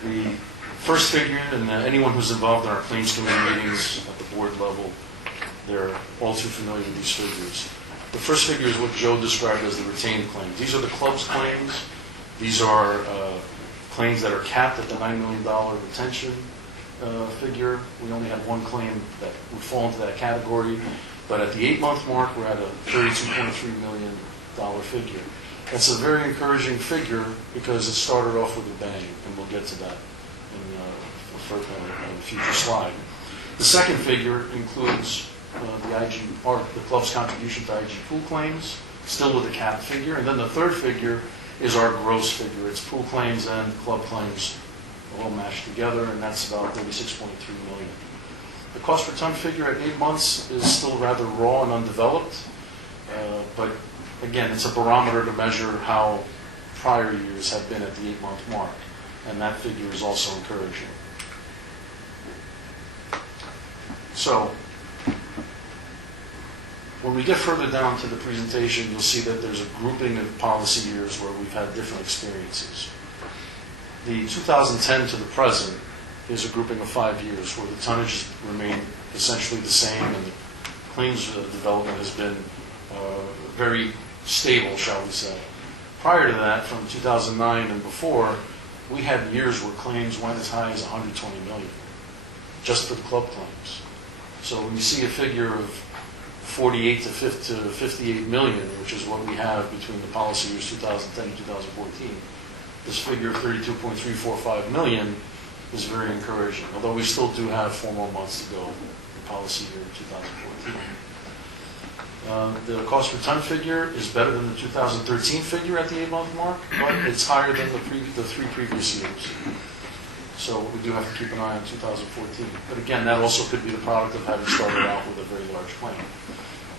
the first figure, and anyone who's involved in our claims committee meetings at the board level, they're all too familiar with these figures. The first figure is what Joe described as the retained claims. These are the club's claims. These are claims that are capped at the $9 million retention figure. We only have one claim that would fall into that category. But at the 8-month mark, we're at a $32.3 million figure. That's a very encouraging figure because it started off with a bang, and we'll get to that in a future slide. The second figure includes the club's contribution to IG pool claims, still with a cap figure. And then the third figure is our gross figure. It's pool claims and club claims all mashed together, and that's about $36.3 million. The cost per ton figure at 8 months is still rather raw and undeveloped, but again, it's a barometer to measure how prior years have been at the 8-month mark, and that figure is also encouraging. So, when we get further down to the presentation, you'll see that there's a grouping of policy years where we've had different experiences. The 2010 to the present is a grouping of 5 years where the tonnage has remained essentially the same and the claims development has been very stable, shall we say. Prior to that, from 2009 and before, we had years where claims went as high as $120 million, just for the club claims. So when you see a figure of 48 to 58 million, which is what we have between the policy years 2010 and 2014, this figure of 32.345 million is very encouraging, although we still do have 4 more months to go in policy year 2014. The cost per ton figure is better than the 2013 figure at the 8-month mark, but it's higher than the 3 previous years. So we do have to keep an eye on 2014. But again, that also could be the product of having started out with a very large claim.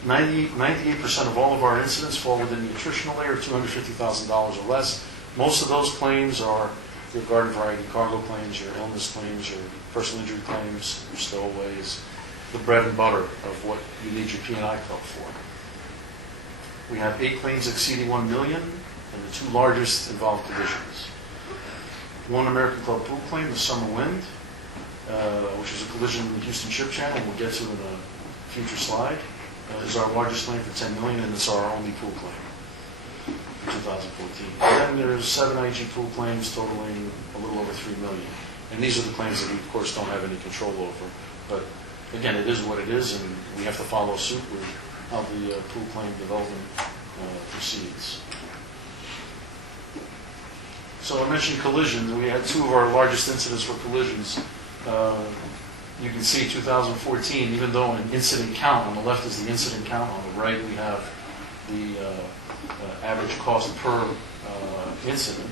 98% of all of our incidents fall within the attritional layer, $250,000 or less. Most of those claims are your garden variety cargo claims, your illness claims, your personal injury claims, your stowaways, the bread and butter of what you need your P&I club for. We have 8 claims exceeding $1 million, and the 2 largest involve collisions. One American Club pool claim, the Summer Wind, which is a collision in the Houston Ship Channel, we'll get to in a future slide, is our largest claim for $10 million, and it's our only pool claim for 2014. And then there's 7 IG pool claims totaling a little over $3 million. And these are the claims that we, of course, don't have any control over. But again, it is what it is, and we have to follow suit with how the pool claim development proceeds. So I mentioned collisions. We had 2 of our largest incidents for collisions. You can see 2014, even though an incident count, on the left is the incident count, on the right we have the average cost per incident.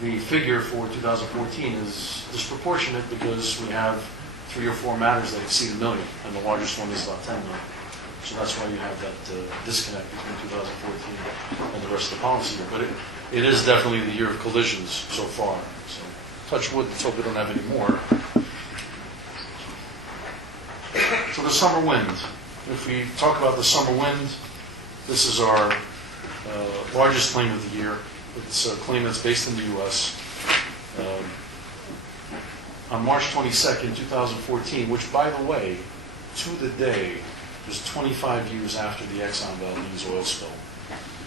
The figure for 2014 is disproportionate because we have 3 or 4 matters that exceed $1 million, and the largest one is about $10 million. So that's why you have that disconnect between 2014 and the rest of the policy year. But it is definitely the year of collisions so far. So touch wood, let's hope we don't have any more. So the Summer Wind. If we talk about the Summer Wind, this is our largest claim of the year. It's a claim that's based in the U.S. On March 22nd, 2014, which, by the way, to the day, was 25 years after the Exxon Valdez oil spill,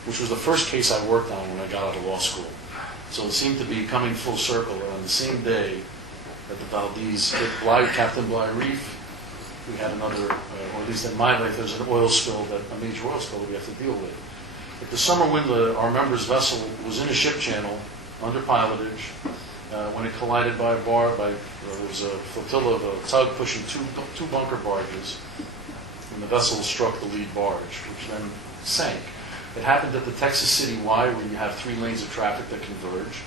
which was the first case I worked on when I got out of law school. So it seemed to be coming full circle. And on the same day that the Valdez hit Captain Bligh Reef, we had another, or at least in my life, there's an oil spill, a major oil spill that we have to deal with. But the Summer Wind, our member's vessel, was in a ship channel under pilotage when it collided by a bar. There was a flotilla of a tug pushing two bunker barges, and the vessel struck the lead barge, which then sank. It happened at the Texas City Y, where you have 3 lanes of traffic that converge.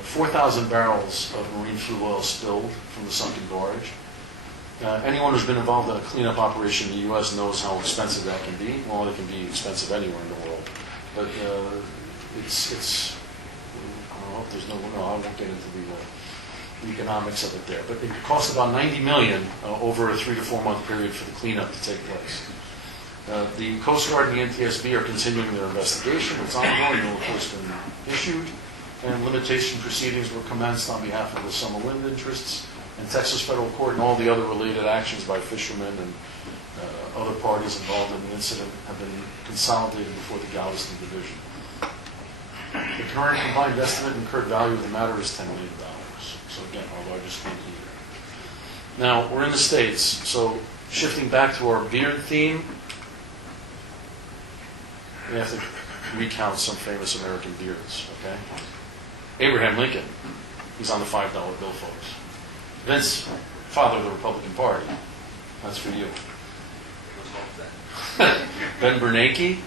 4,000 barrels of marine fuel oil spilled from the sunken barge. Anyone who's been involved in a cleanup operation in the U.S. knows how expensive that can be. Well, it can be expensive anywhere in the world. But it's I hope there's no, I won't get into the economics of it there. But it costs about $90 million over a 3 to 4 month period for the cleanup to take place. The Coast Guard and the NTSB are continuing their investigation. It's ongoing. No report's been issued. And limitation proceedings were commenced on behalf of the Summer Wind interests. And Texas Federal Court and all the other related actions by fishermen and other parties involved in the incident have been consolidated before the Galveston Division. The current combined estimate incurred value of the matter is $10 million. So again, our largest claim here. Now, we're in the States, so shifting back to our beard theme, we have to recount some famous American beards, okay? Abraham Lincoln, he's on the $5 bill, folks. Vince, father of the Republican Party, that's for you. Ben Bernanke,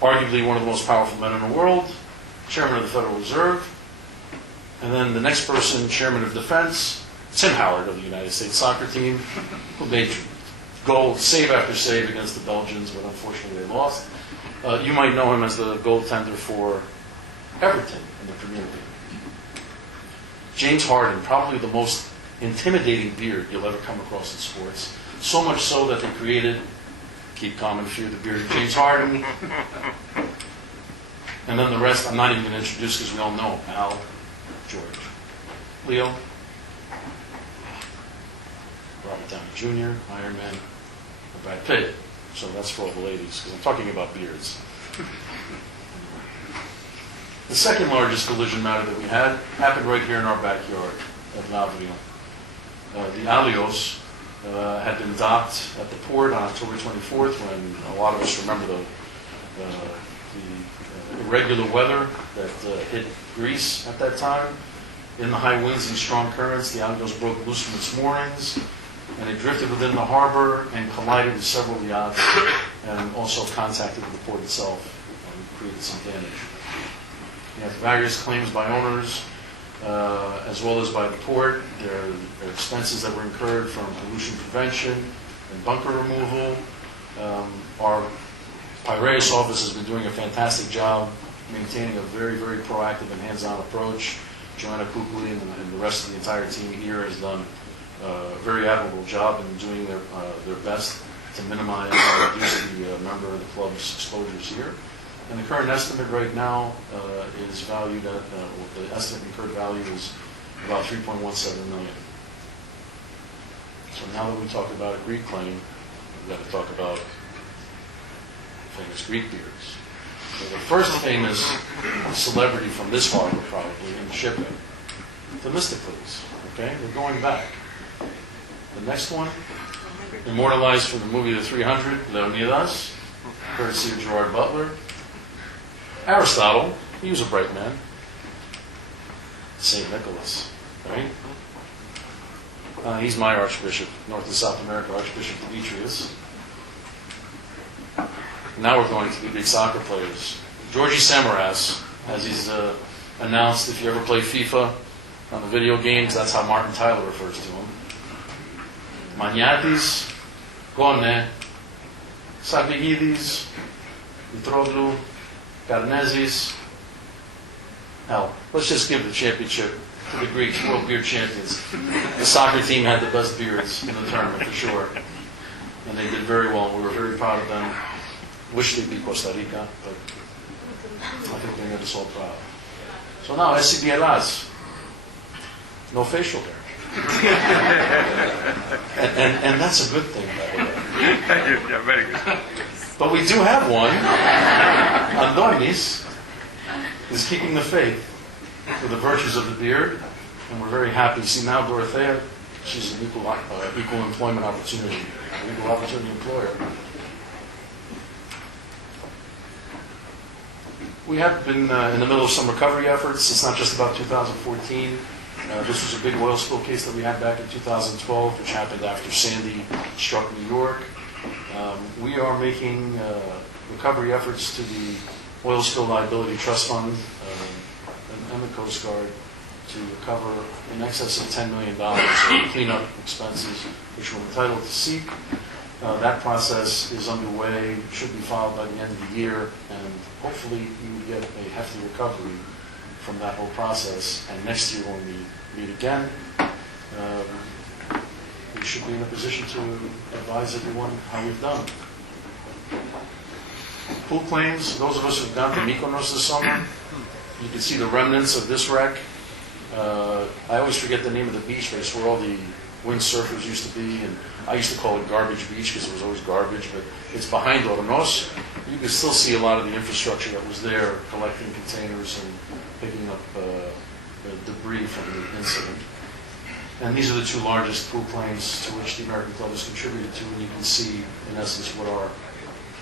arguably one of the most powerful men in the world, chairman of the Federal Reserve. And then the next person, chairman of defense, Tim Howard of the United States soccer team, who made gold save after save against the Belgians, but unfortunately they lost. You might know him as the goaltender for Everton in the Premier League. James Harden, probably the most intimidating beard you'll ever come across in sports. So much so that they created, keep calm and fear the beard of James Harden. And then the rest, I'm not even going to introduce because we all know him. Al, George, Leo, Robert Downey Jr., Iron Man, and Brad Pitt. So that's for all the ladies, because I'm talking about beards. The second largest collision matter that we had happened right here in our backyard at Valville. The Alios had been docked at the port on October 24th when a lot of us remember the irregular weather that hit Greece at that time. In the high winds and strong currents, the Alios broke loose from its moorings, and it drifted within the harbor and collided with several yachts and also contacted with the port itself and created some damage. We have various claims by owners as well as by the port. There are expenses that were incurred from pollution prevention and bunker removal. Our Piraeus office has been doing a fantastic job maintaining a very, very proactive and hands-on approach. Joanna Kukli and the rest of the entire team here has done a very admirable job in doing their best to minimize or reduce the member of the club's exposures here. And the current estimate right now is valued at, the estimate incurred value is about $3.17 million. So now that we talked about a Greek claim, we've got to talk about famous Greek beards. So the first famous celebrity from this harbor, probably, in shipping, Themistocles. Okay, we're going back. The next one, immortalized from the movie The 300, Leonidas, courtesy of Gerard Butler. Aristotle, he was a bright man. St. Nicholas, right? He's my Archbishop, North and South America, Archbishop Demetrius. Now we're going to the big soccer players. Georgi Samaras, as he's announced, if you ever play FIFA on the video games, that's how Martin Tyler refers to him. Maniatis, Gone, Sabigidis, Mitroglou, Garnezis. Hell, let's just give the championship to the Greeks, world beard champions. The soccer team had the best beards in the tournament, for sure. And they did very well. We were very proud of them. Wish they beat Costa Rica, but I think they made us all proud. So now, SCBLAs. No facial hair. and that's a good thing, by the way. Yeah, very good. But we do have one. Andonis is keeping the faith with the virtues of the beard, and we're very happy. See, now Dorothea, she's an equal employment opportunity, equal opportunity employer. We have been in the middle of some recovery efforts. It's not just about 2014. This was a big oil spill case that we had back in 2012, which happened after Sandy struck New York. We are making recovery efforts to the Oil Spill Liability Trust Fund and the Coast Guard to recover in excess of $10 million in cleanup expenses, which we're entitled to seek. That process is underway, should be filed by the end of the year, and hopefully you will get a hefty recovery from that whole process. And next year when we meet again, we should be in a position to advise everyone how we've done. Pool claims, those of us who've gone to Mykonos this summer, you can see the remnants of this wreck. I always forget the name of the beach, but it's where all the windsurfers used to be, and I used to call it Garbage Beach because it was always garbage, but it's behind Hornos. You can still see a lot of the infrastructure that was there, collecting containers and picking up the debris from the incident. And these are the two largest pool claims to which the American Club has contributed to, and you can see, in essence, what our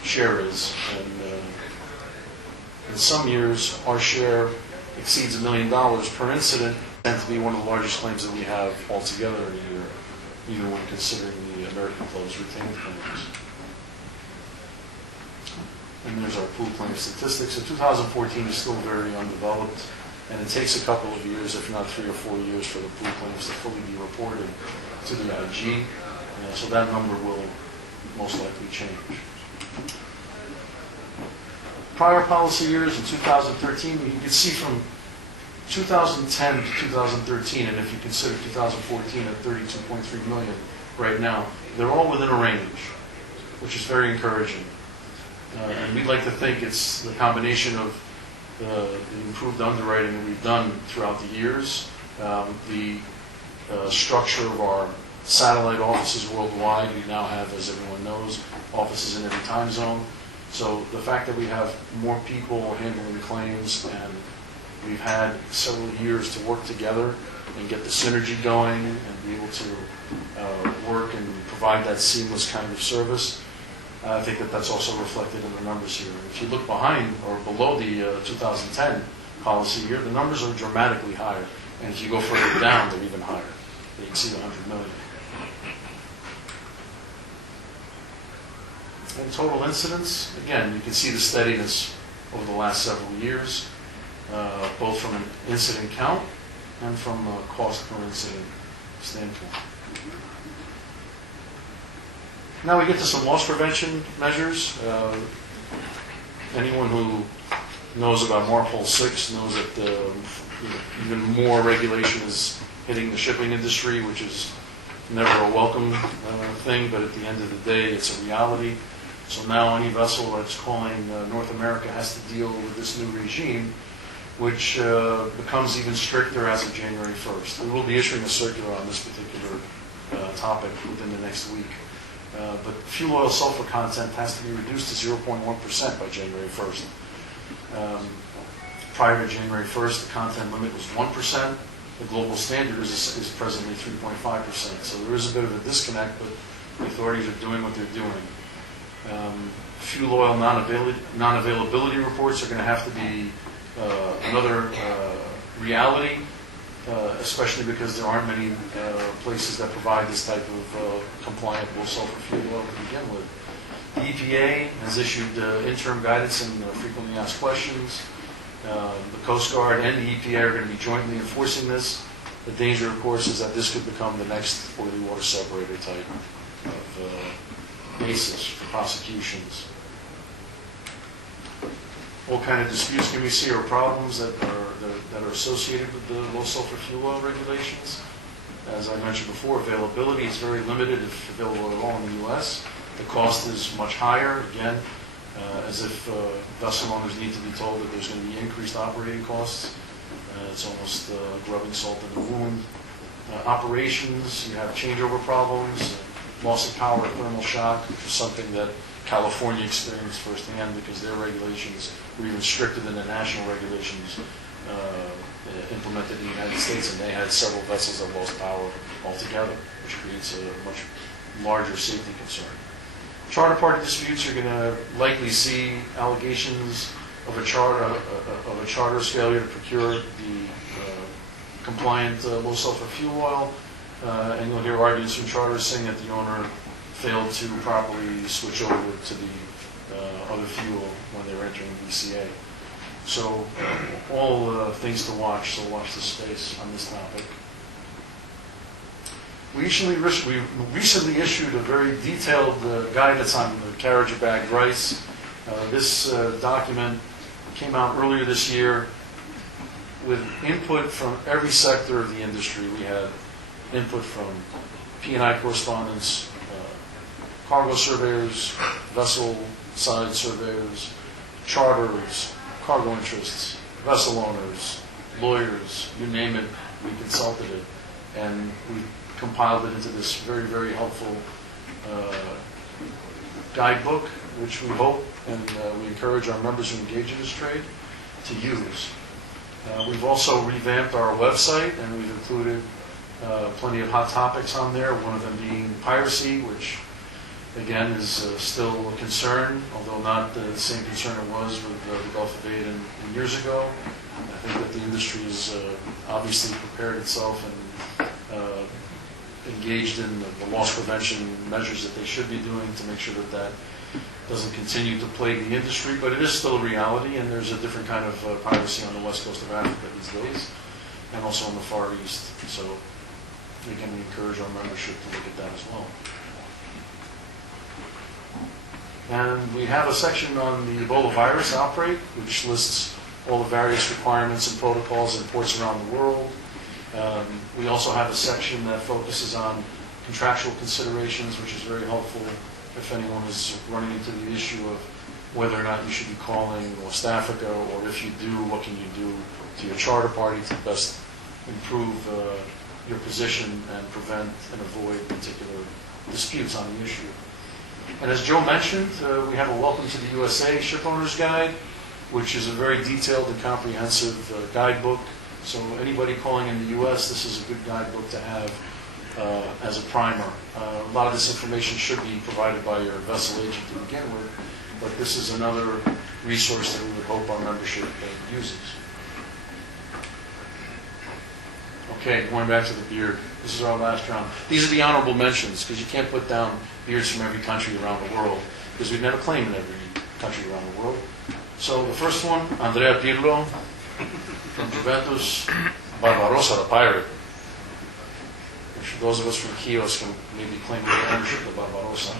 share is. And in some years, our share exceeds $1 million per incident, and to be one of the largest claims that we have altogether in a year, even when considering the American Club's retained claims. And there's our pool claim statistics. So 2014 is still very undeveloped, and it takes a couple of years, if not 3 or 4 years, for the pool claims to fully be reported to the IG. So that number will most likely change. Prior policy years in 2013, you can see from 2010 to 2013, and if you consider 2014 at 32.3 million right now, they're all within a range, which is very encouraging. And we'd like to think it's the combination of the improved underwriting that we've done throughout the years, the structure of our satellite offices worldwide. We now have, as everyone knows, offices in every time zone. So the fact that we have more people handling claims, and we've had several years to work together and get the synergy going and be able to work and provide that seamless kind of service, I think that that's also reflected in the numbers here. If you look behind or below the 2010 policy year, the numbers are dramatically higher. And if you go further down, they're even higher. They exceed 100 million. And total incidents, again, you can see the steadiness over the last several years, both from an incident count and from a cost per incident standpoint. Now we get to some loss prevention measures. Anyone who knows about MARPOL 6, knows that even more regulation is hitting the shipping industry, which is never a welcome thing, but at the end of the day, it's a reality. So now any vessel that's calling North America has to deal with this new regime, which becomes even stricter as of January 1st. We will be issuing a circular on this particular topic within the next week. But fuel oil sulfur content has to be reduced to 0.1% by January 1st. Prior to January 1st, the content limit was 1%. The global standard is presently 3.5%. So there is a bit of a disconnect, but the authorities are doing what they're doing. Fuel oil non-availability reports are going to have to be another reality, especially because there aren't many places that provide this type of compliant low sulfur fuel oil to begin with. The EPA has issued interim guidance and frequently asked questions. The Coast Guard and the EPA are going to be jointly enforcing this. The danger, of course, is that this could become the next oily water separator type of basis for prosecutions. What kind of disputes can we see or problems that are associated with the low sulfur fuel oil regulations? As I mentioned before, availability is very limited if available at all in the U.S. The cost is much higher, again, as if vessel owners need to be told that there's going to be increased operating costs. It's almost rubbing salt in the wound. Operations, you have changeover problems, loss of power, thermal shock, which is something that California experienced firsthand because their regulations were even stricter than the national regulations implemented in the United States, and they had several vessels that lost power altogether, which creates a much larger safety concern. Charter party disputes, you're going to likely see allegations of a charter's failure to procure the compliant low sulfur fuel oil, and you'll hear arguments from charters saying that the owner failed to properly switch over to the other fuel when they were entering VCA. So all things to watch, so watch this space on this topic. We recently issued a very detailed guidance on the carriage of bagged rice. This document came out earlier this year with input from every sector of the industry. We had input from P&I correspondents, cargo surveyors, vessel side surveyors, charterers, cargo interests, vessel owners, lawyers, you name it, we consulted it. And we compiled it into this very, very helpful guidebook, which we hope and we encourage our members who engage in this trade to use. We've also revamped our website, and we've included plenty of hot topics on there, one of them being piracy, which again is still a concern, although not the same concern it was with the Gulf of Aden years ago. I think that the industry has obviously prepared itself and engaged in the loss prevention measures that they should be doing to make sure that that doesn't continue to plague the industry, but it is still a reality, and there's a different kind of piracy on the west coast of Africa these days, and also in the Far East. So we can encourage our membership to look at that as well. And we have a section on the Ebola virus outbreak, which lists all the various requirements and protocols in ports around the world. We also have a section that focuses on contractual considerations, which is very helpful if anyone is running into the issue of whether or not you should be calling West Africa, or if you do, what can you do to your charter party to best improve your position and prevent and avoid particular disputes on the issue. And as Joe mentioned, we have a Welcome to the USA Ship Owner's Guide, which is a very detailed and comprehensive guidebook. So anybody calling in the U.S., this is a good guidebook to have as a primer. A lot of this information should be provided by your vessel agent to begin with, but this is another resource that we would hope our membership uses. Okay, going back to the beard. This is our last round. These are the honorable mentions, because you can't put down beards from every country around the world, because we've never claimed in every country around the world. So the first one, Andrea Pirlo, from Juventus, Barbarossa, the pirate. Which those of us from Chios can maybe claim the ownership of Barbarossa.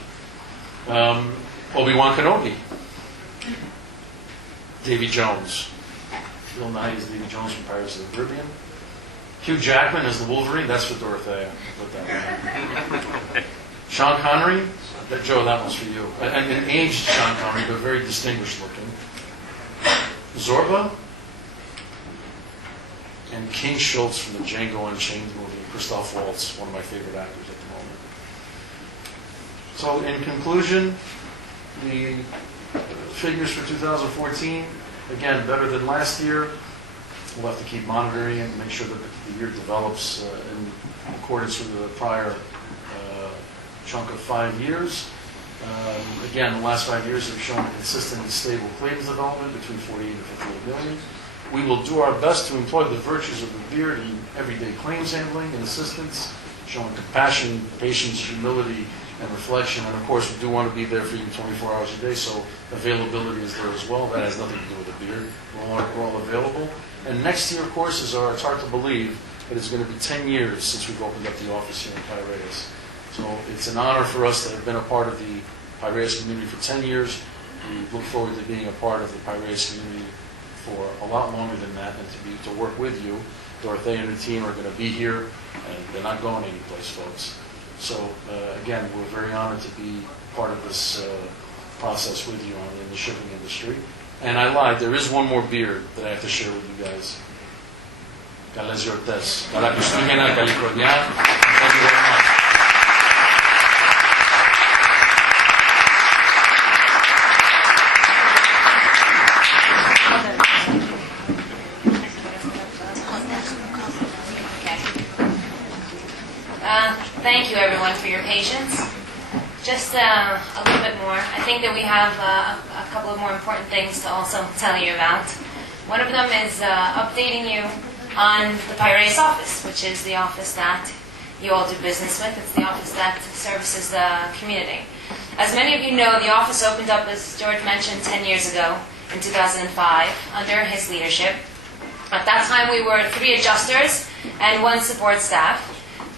Obi-Wan Kenobi. Davy Jones. Phil Knight is Davy Jones from Pirates of the Caribbean. Hugh Jackman is the Wolverine. That's for Dorothea. Put that one. Sean Connery. Joe, that one's for you. An aged Sean Connery, but very distinguished looking. Zorba. And King Schultz from the Django Unchained movie. Christoph Waltz, one of my favorite actors at the moment. So, in conclusion, the figures for 2014, again, better than last year. We'll have to keep monitoring it and make sure that the year develops in accordance with the prior chunk of 5 years. Again, the last 5 years have shown consistent and stable claims development between 48 and 58 million. We will do our best to employ the virtues of the beard in everyday claims handling and assistance, showing compassion, patience, humility, and reflection. And of course, we do want to be there for you 24 hours a day, so availability is there as well. That has nothing to do with the beard. We're all available. And next year, of course, it's hard to believe, but it's going to be 10 years since we've opened up the office here in Piraeus. So it's an honor for us to have been a part of the Piraeus community for 10 years. We look forward to being a part of the Piraeus community for a lot longer than that, and to work with you. Dorothea and her team are going to be here, and they're not going anyplace, folks. So again, we're very honored to be part of this process with you in the shipping industry. And I lied, there is one more beard that I have to share with you guys. Galez Yortes. Thank you very much. Thank you, everyone, for your patience. Just a little bit more. I think that we have a couple of more important things to also tell you about. One of them is updating you on the Piraeus office, which is the office that you all do business with. It's the office that services the community. As many of you know, the office opened up, as George mentioned, 10 years ago in 2005 under his leadership. At that time, we were 3 adjusters and 1 support staff.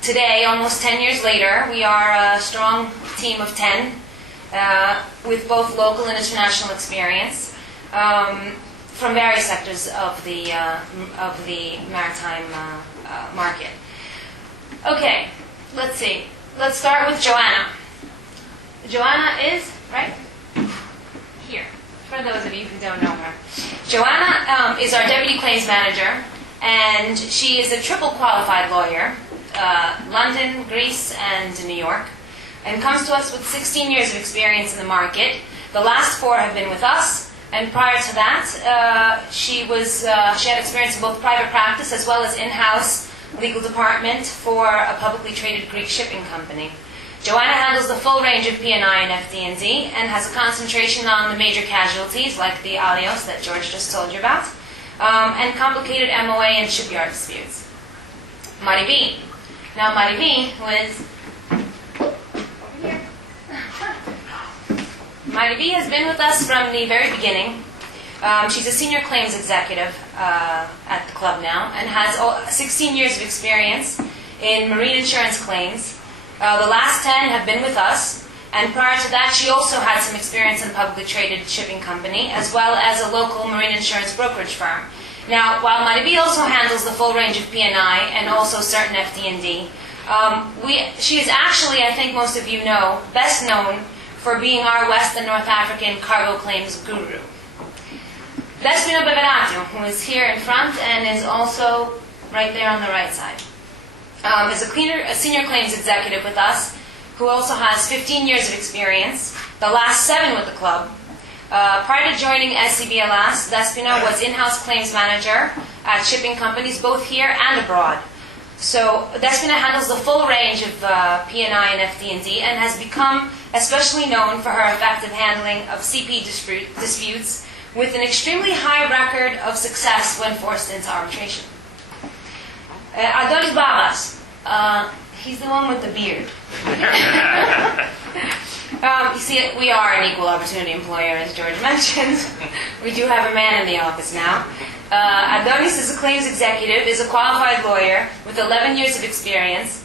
Today, almost 10 years later, we are a strong team of 10 with both local and international experience from various sectors of the maritime market. Okay, let's see. Let's start with Joanna. Joanna is right here, for those of you who don't know her. Joanna is our Deputy Claims Manager, and she is a triple qualified lawyer. London, Greece, and New York, and comes to us with 16 years of experience in the market. The last 4 have been with us, and prior to that, she had experience in both private practice as well as in-house legal department for a publicly traded Greek shipping company. Joanna handles the full range of P&I and FD&D and has a concentration on the major casualties like the alios that George just told you about, and complicated MOA and shipyard disputes. Mariví. Now, Mariví was over here. Mariví has been with us from the very beginning. She's a senior claims executive at the club now and has 16 years of experience in marine insurance claims. The last 10 have been with us, and prior to that, she also had some experience in a publicly traded shipping company as well as a local marine insurance brokerage firm. Now, while Mariví also handles the full range of P&I and also certain FD&D, she is actually, I think most of you know, best known for being our West and North African cargo claims guru. Despina Beverato, who is here in front and is also right there on the right side, is a senior claims executive with us who also has 15 years of experience, the last 7 with the club. Prior to joining SCBLS, Despina was in-house claims manager at shipping companies both here and abroad. So Despina handles the full range of P&I and FD&D and has become especially known for her effective handling of CP disputes with an extremely high record of success when forced into arbitration. Adonis Babas, he's the one with the beard. You see, we are an equal opportunity employer, as George mentioned. We do have a man in the office now. Adonis is a claims executive, is a qualified lawyer with 11 years of experience,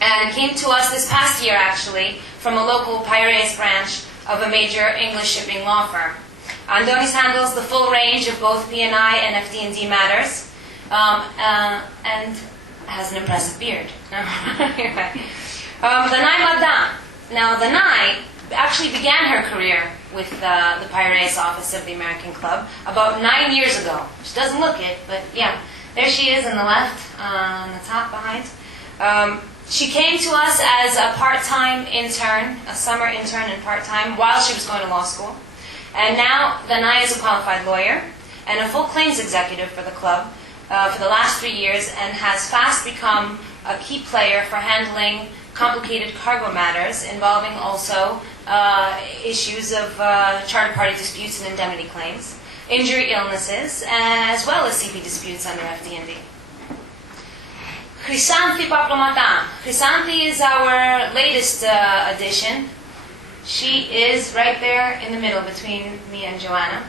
and came to us this past year, actually, from a local Piraeus branch of a major English shipping law firm. Andonis handles the full range of both P&I and FD&D matters, and has an impressive beard. Anyway. Danai Madam. Now, Danai actually began her career with the Piraeus office of the American Club about 9 years ago. She doesn't look it, but yeah, there she is on the left, on the top behind. She came to us as a part-time intern, a summer intern and part-time, while she was going to law school. And now Danai is a qualified lawyer and a full claims executive for the club for the last 3 years, and has fast become a key player for handling complicated cargo matters involving also issues of charter party disputes and indemnity claims, injury illnesses, as well as CP disputes under FD&D. Chrysanthi Paplomata. Chrysanthi is our latest addition. She is right there in the middle between me and Joanna.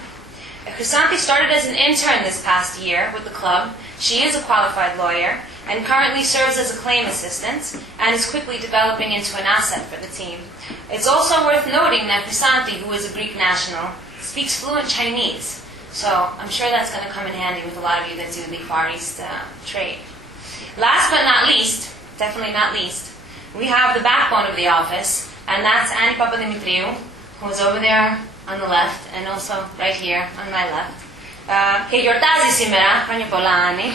Chrysanthi started as an intern this past year with the club. She is a qualified lawyer and currently serves as a claim assistant and is quickly developing into an asset for the team. It's also worth noting that Chrysanthi, who is a Greek national, speaks fluent Chinese. So I'm sure that's going to come in handy with a lot of you that do the Far East trade. Last but not least, definitely not least, we have the backbone of the office, and that's Annie Papadimitriou, who is over there on the left, and also right here on my left. Και γιορτάζει σήμερα, χρόνια πολλά, Άννη.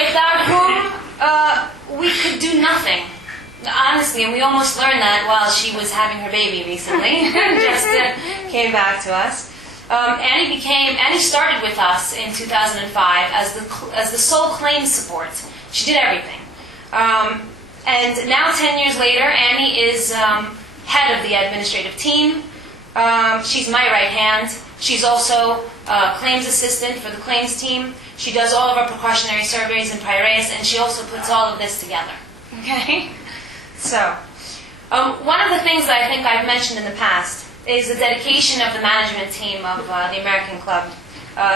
Without whom we could do nothing. Honestly, and we almost learned that while she was having her baby recently. Just came back to us. Annie started with us in 2005 as the sole claims support. She did everything. And now 10 years later, Annie is head of the administrative team. She's my right hand. She's also claims assistant for the claims team. She does all of our precautionary surveys in Piraeus, and she also puts all of this together. Okay? So, one of the things that I think I've mentioned in the past is the dedication of the management team of the American Club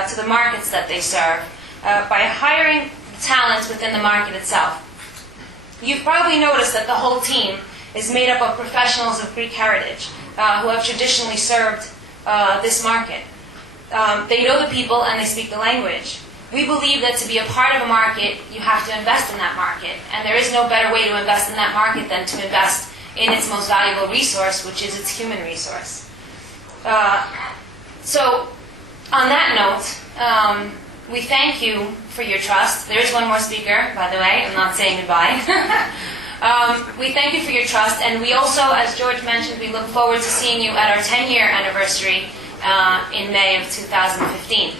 to the markets that they serve by hiring talent within the market itself. You've probably noticed that the whole team is made up of professionals of Greek heritage who have traditionally served this market. They know the people and they speak the language. We believe that to be a part of a market, you have to invest in that market. And there is no better way to invest in that market than to invest in its most valuable resource, which is its human resource. So, on that note, we thank you for your trust. There is one more speaker, by the way. I'm not saying goodbye. We thank you for your trust, and we also, as George mentioned, we look forward to seeing you at our 10-year anniversary in May of 2015.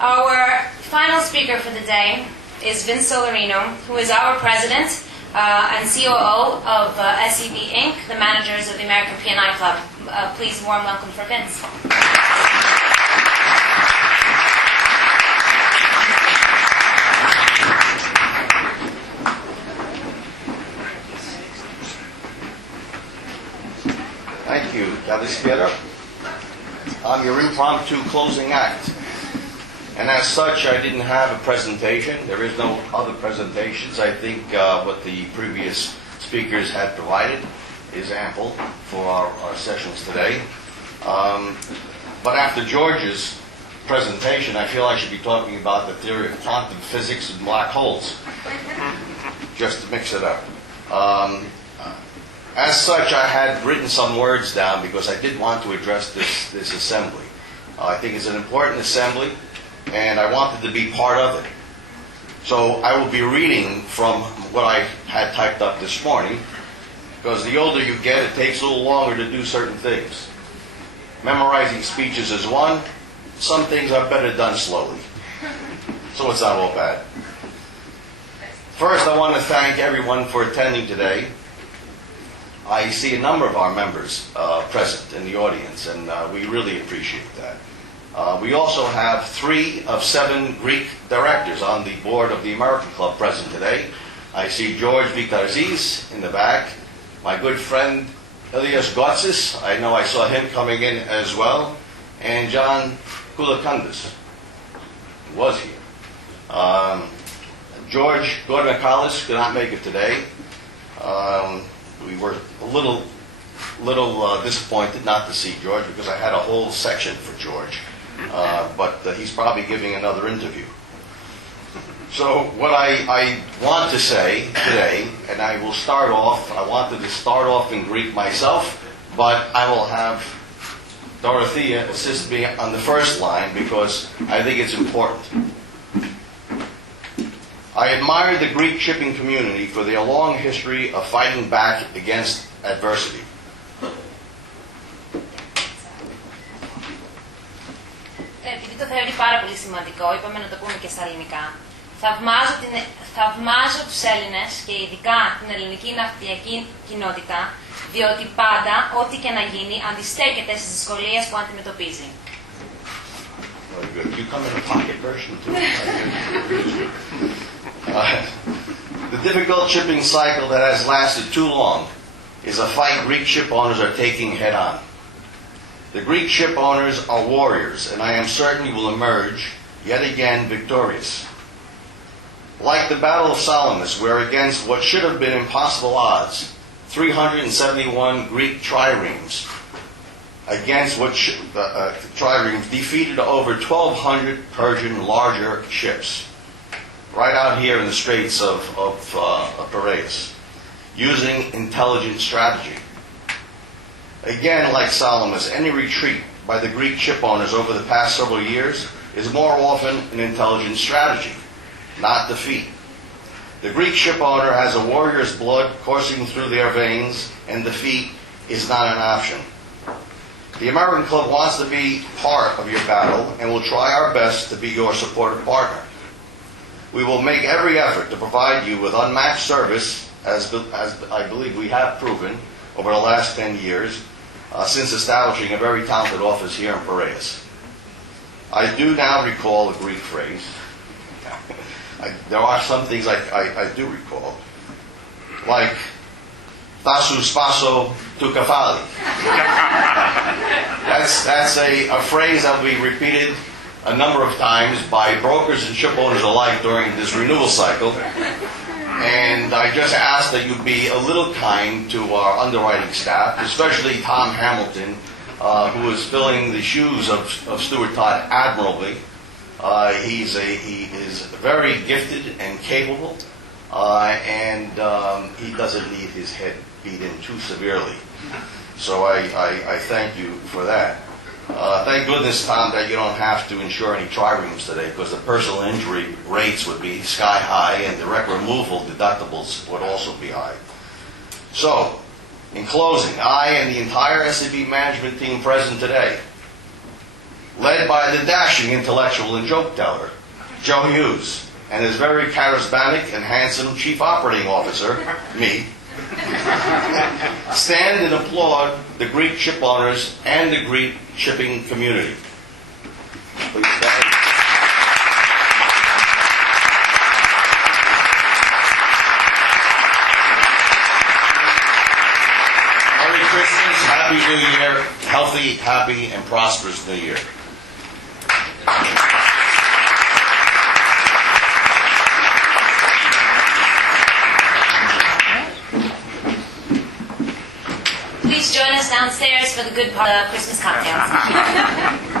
Our final speaker for the day is Vince Solarino, who is our president and COO of SEB Inc., the managers of the American P&I Club. Please, warm welcome for Vince. Thank you, Kalispera. I'm your impromptu closing act. And as such, I didn't have a presentation. There is no other presentations. I think what the previous speakers had provided is ample for our sessions today. But after George's presentation, I feel I should be talking about the theory of quantum physics and black holes, just to mix it up. As such, I had written some words down because I did want to address this assembly. I think it's an important assembly, and I wanted to be part of it. So I will be reading from what I had typed up this morning, because the older you get, it takes a little longer to do certain things. Memorizing speeches is one. Some things are better done slowly. So it's not all bad. First, I want to thank everyone for attending today. I see a number of our members present in the audience, and we really appreciate that. We also have 3 of 7 Greek directors on the board of the American Club present today. I see George Viktarzis in the back, my good friend Elias Gotsis, I know I saw him coming in as well, and John Koulakandis, who was here. George Gordonakalis could not make it today. we were a little disappointed not to see George because I had a whole section for George, but he's probably giving another interview. So what I want to say today, and I wanted to start off in Greek myself, but I will have Dorothea assist me on the first line because I think it's important. I admire the Greek shipping community for their long history of fighting back against adversity. Επειδή το θεωρεί πάρα πολύ σημαντικό, είπαμε να το πούμε και στα ελληνικά. Θαυμάζω τους Έλληνες και ειδικά την ελληνική ναυτιλιακή κοινότητα, διότι πάντα, ό,τι και να γίνει, αντιστέκεται στις δυσκολίες που αντιμετωπίζει. Very good. You come in a pocket version too. The difficult shipping cycle that has lasted too long is a fight Greek ship owners are taking head on. The Greek ship owners are warriors, and I am certain you will emerge yet again victorious. Like the Battle of Salamis, where against what should have been impossible odds, 371 Greek triremes triremes defeated over 1,200 Persian larger ships, right out here in the Straits of Piraeus, using intelligent strategy. Again, like Salamis, any retreat by the Greek ship owners over the past several years is more often an intelligent strategy, not defeat. The Greek ship owner has a warrior's blood coursing through their veins, and defeat is not an option. The American Club wants to be part of your battle and will try our best to be your supportive partner. We will make every effort to provide you with unmatched service, as I believe we have proven over the last 10 years, since establishing a very talented office here in Piraeus. I do now recall a Greek phrase. There are some things I do recall, like "Θα σου σπάσω το κεφάλι." That's a phrase that will be repeated a number of times by brokers and ship owners alike during this renewal cycle. And I just ask that you be a little kind to our underwriting staff, especially Tom Hamilton, who is filling the shoes of Stuart Todd admirably. He is very gifted and capable, and he doesn't need his head beat in too severely. So I thank you for that. Thank goodness, Tom, that you don't have to insure any triremes today, because the personal injury rates would be sky high, and the wreck removal deductibles would also be high. So, in closing, I and the entire SAB management team present today, led by the dashing intellectual and joke teller, Joe Hughes, and his very charismatic and handsome chief operating officer, me, stand and applaud the Greek ship owners and the Greek shipping community. Please stand. Merry Christmas, Happy New Year, healthy, happy, and prosperous New Year. Please join us downstairs for the good part of Christmas cocktails.